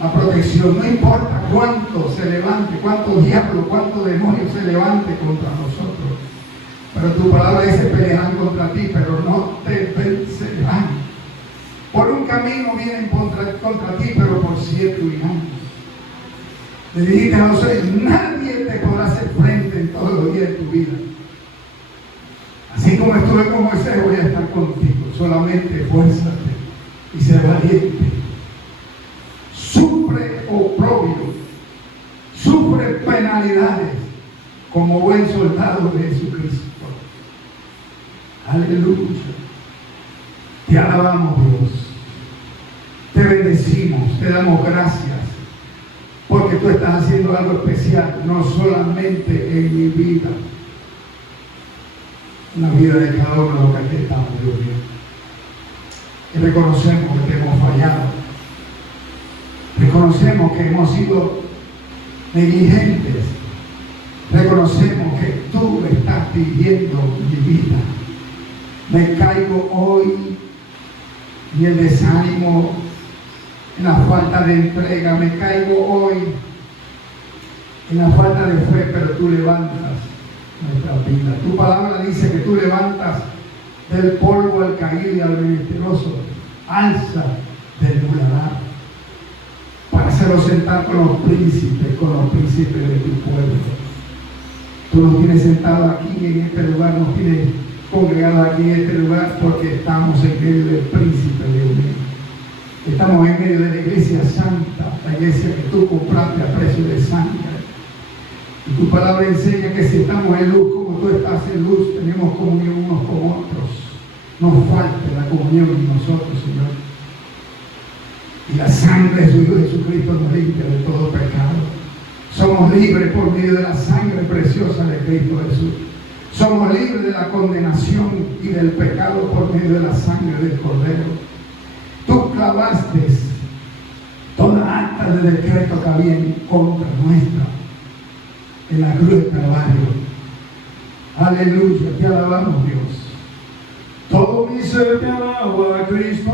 La protección, no importa cuánto se levante, cuántos diablos, cuántos demonios se levante contra nosotros. Pero tu palabra dice: pelearán contra ti, pero no te vencerán. Por un camino vienen contra ti, pero por 7 huirán. Le dijiste a Josué: nadie te podrá hacer frente en todos los días de tu vida. Así como estuve con Moisés, voy a estar contigo. Solamente esfuérzate y sé valiente. Sufre oprobio, sufre penalidades como buen soldado de Jesucristo. Aleluya. Te alabamos, Dios. Te bendecimos, te damos gracias, porque tú estás haciendo algo especial, no solamente en mi vida, en la vida de cada uno de los que aquí estamos, Dios mío. Y reconocemos que te hemos fallado. Reconocemos que hemos sido negligentes. Reconocemos que tú estás dirigiendo mi vida. Me caigo hoy en el desánimo, en la falta de entrega. Me caigo hoy en la falta de fe, pero tú levantas nuestra vida. Tu palabra dice que tú levantas del polvo al caído y al menesteroso, alza del muladar, para hacerlo sentar con los príncipes de tu pueblo. Tú nos tienes sentados aquí en este lugar, nos tienes congregados aquí en este lugar, porque estamos en medio del príncipe de Dios. Estamos en medio de la iglesia santa, la iglesia que tú compraste a precio de sangre. Y tu palabra enseña que si estamos en luz, como tú estás en luz, tenemos comunión unos con otros. No falte la comunión en nosotros, Señor. Y la sangre de su Hijo Jesucristo nos limpia de todo pecado. Somos libres por medio de la sangre preciosa de Cristo Jesús. Somos libres de la condenación y del pecado por medio de la sangre del Cordero. Tú clavaste toda acta de decreto que había en contra nuestra en la cruz del Calvario. Aleluya, te alabamos, Dios. Todo mi ser te alaba, Cristo.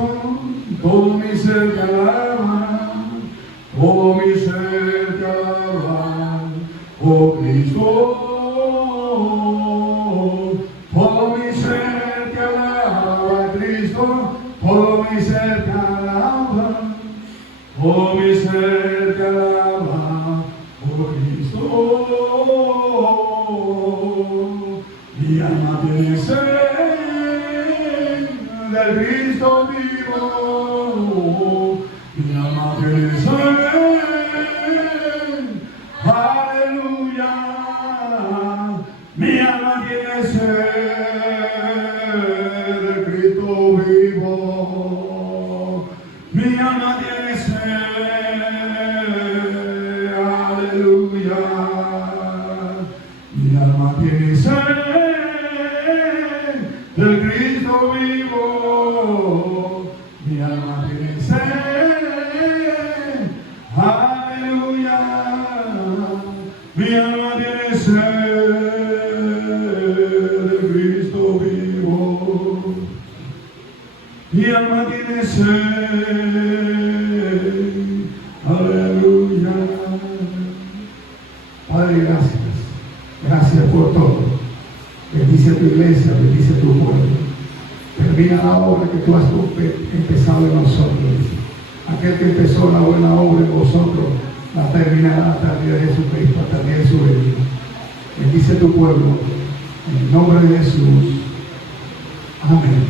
Todo mi ser te alaba. Todo mi ser te alaba, oh Cristo. Todo mi ser te alaba, Cristo. Todo mi ser te alaba. Todo mi ser te alaba, oh Cristo. Mi alma tiene sed del Cristo vivo. Mi alma tiene sed. Aleluya. Mi alma tiene sed del Cristo vivo. Mi alma tiene sed. Aleluya. Mi alma tiene sed del Cristo vivo. Mi alma tiene sed. Aleluya. Mi alma tiene sed del Cristo vivo. Mi alma tiene sed. Aleluya. Padre, gracias. Gracias por todo. Bendice tu iglesia, bendice tu pueblo. Termina la obra que tú has empezado en nosotros. Aquel que empezó la buena obra en vosotros la terminará hasta el día de Jesucristo, hasta el día de su venida. Bendice tu pueblo. En el nombre de Jesús. Amén.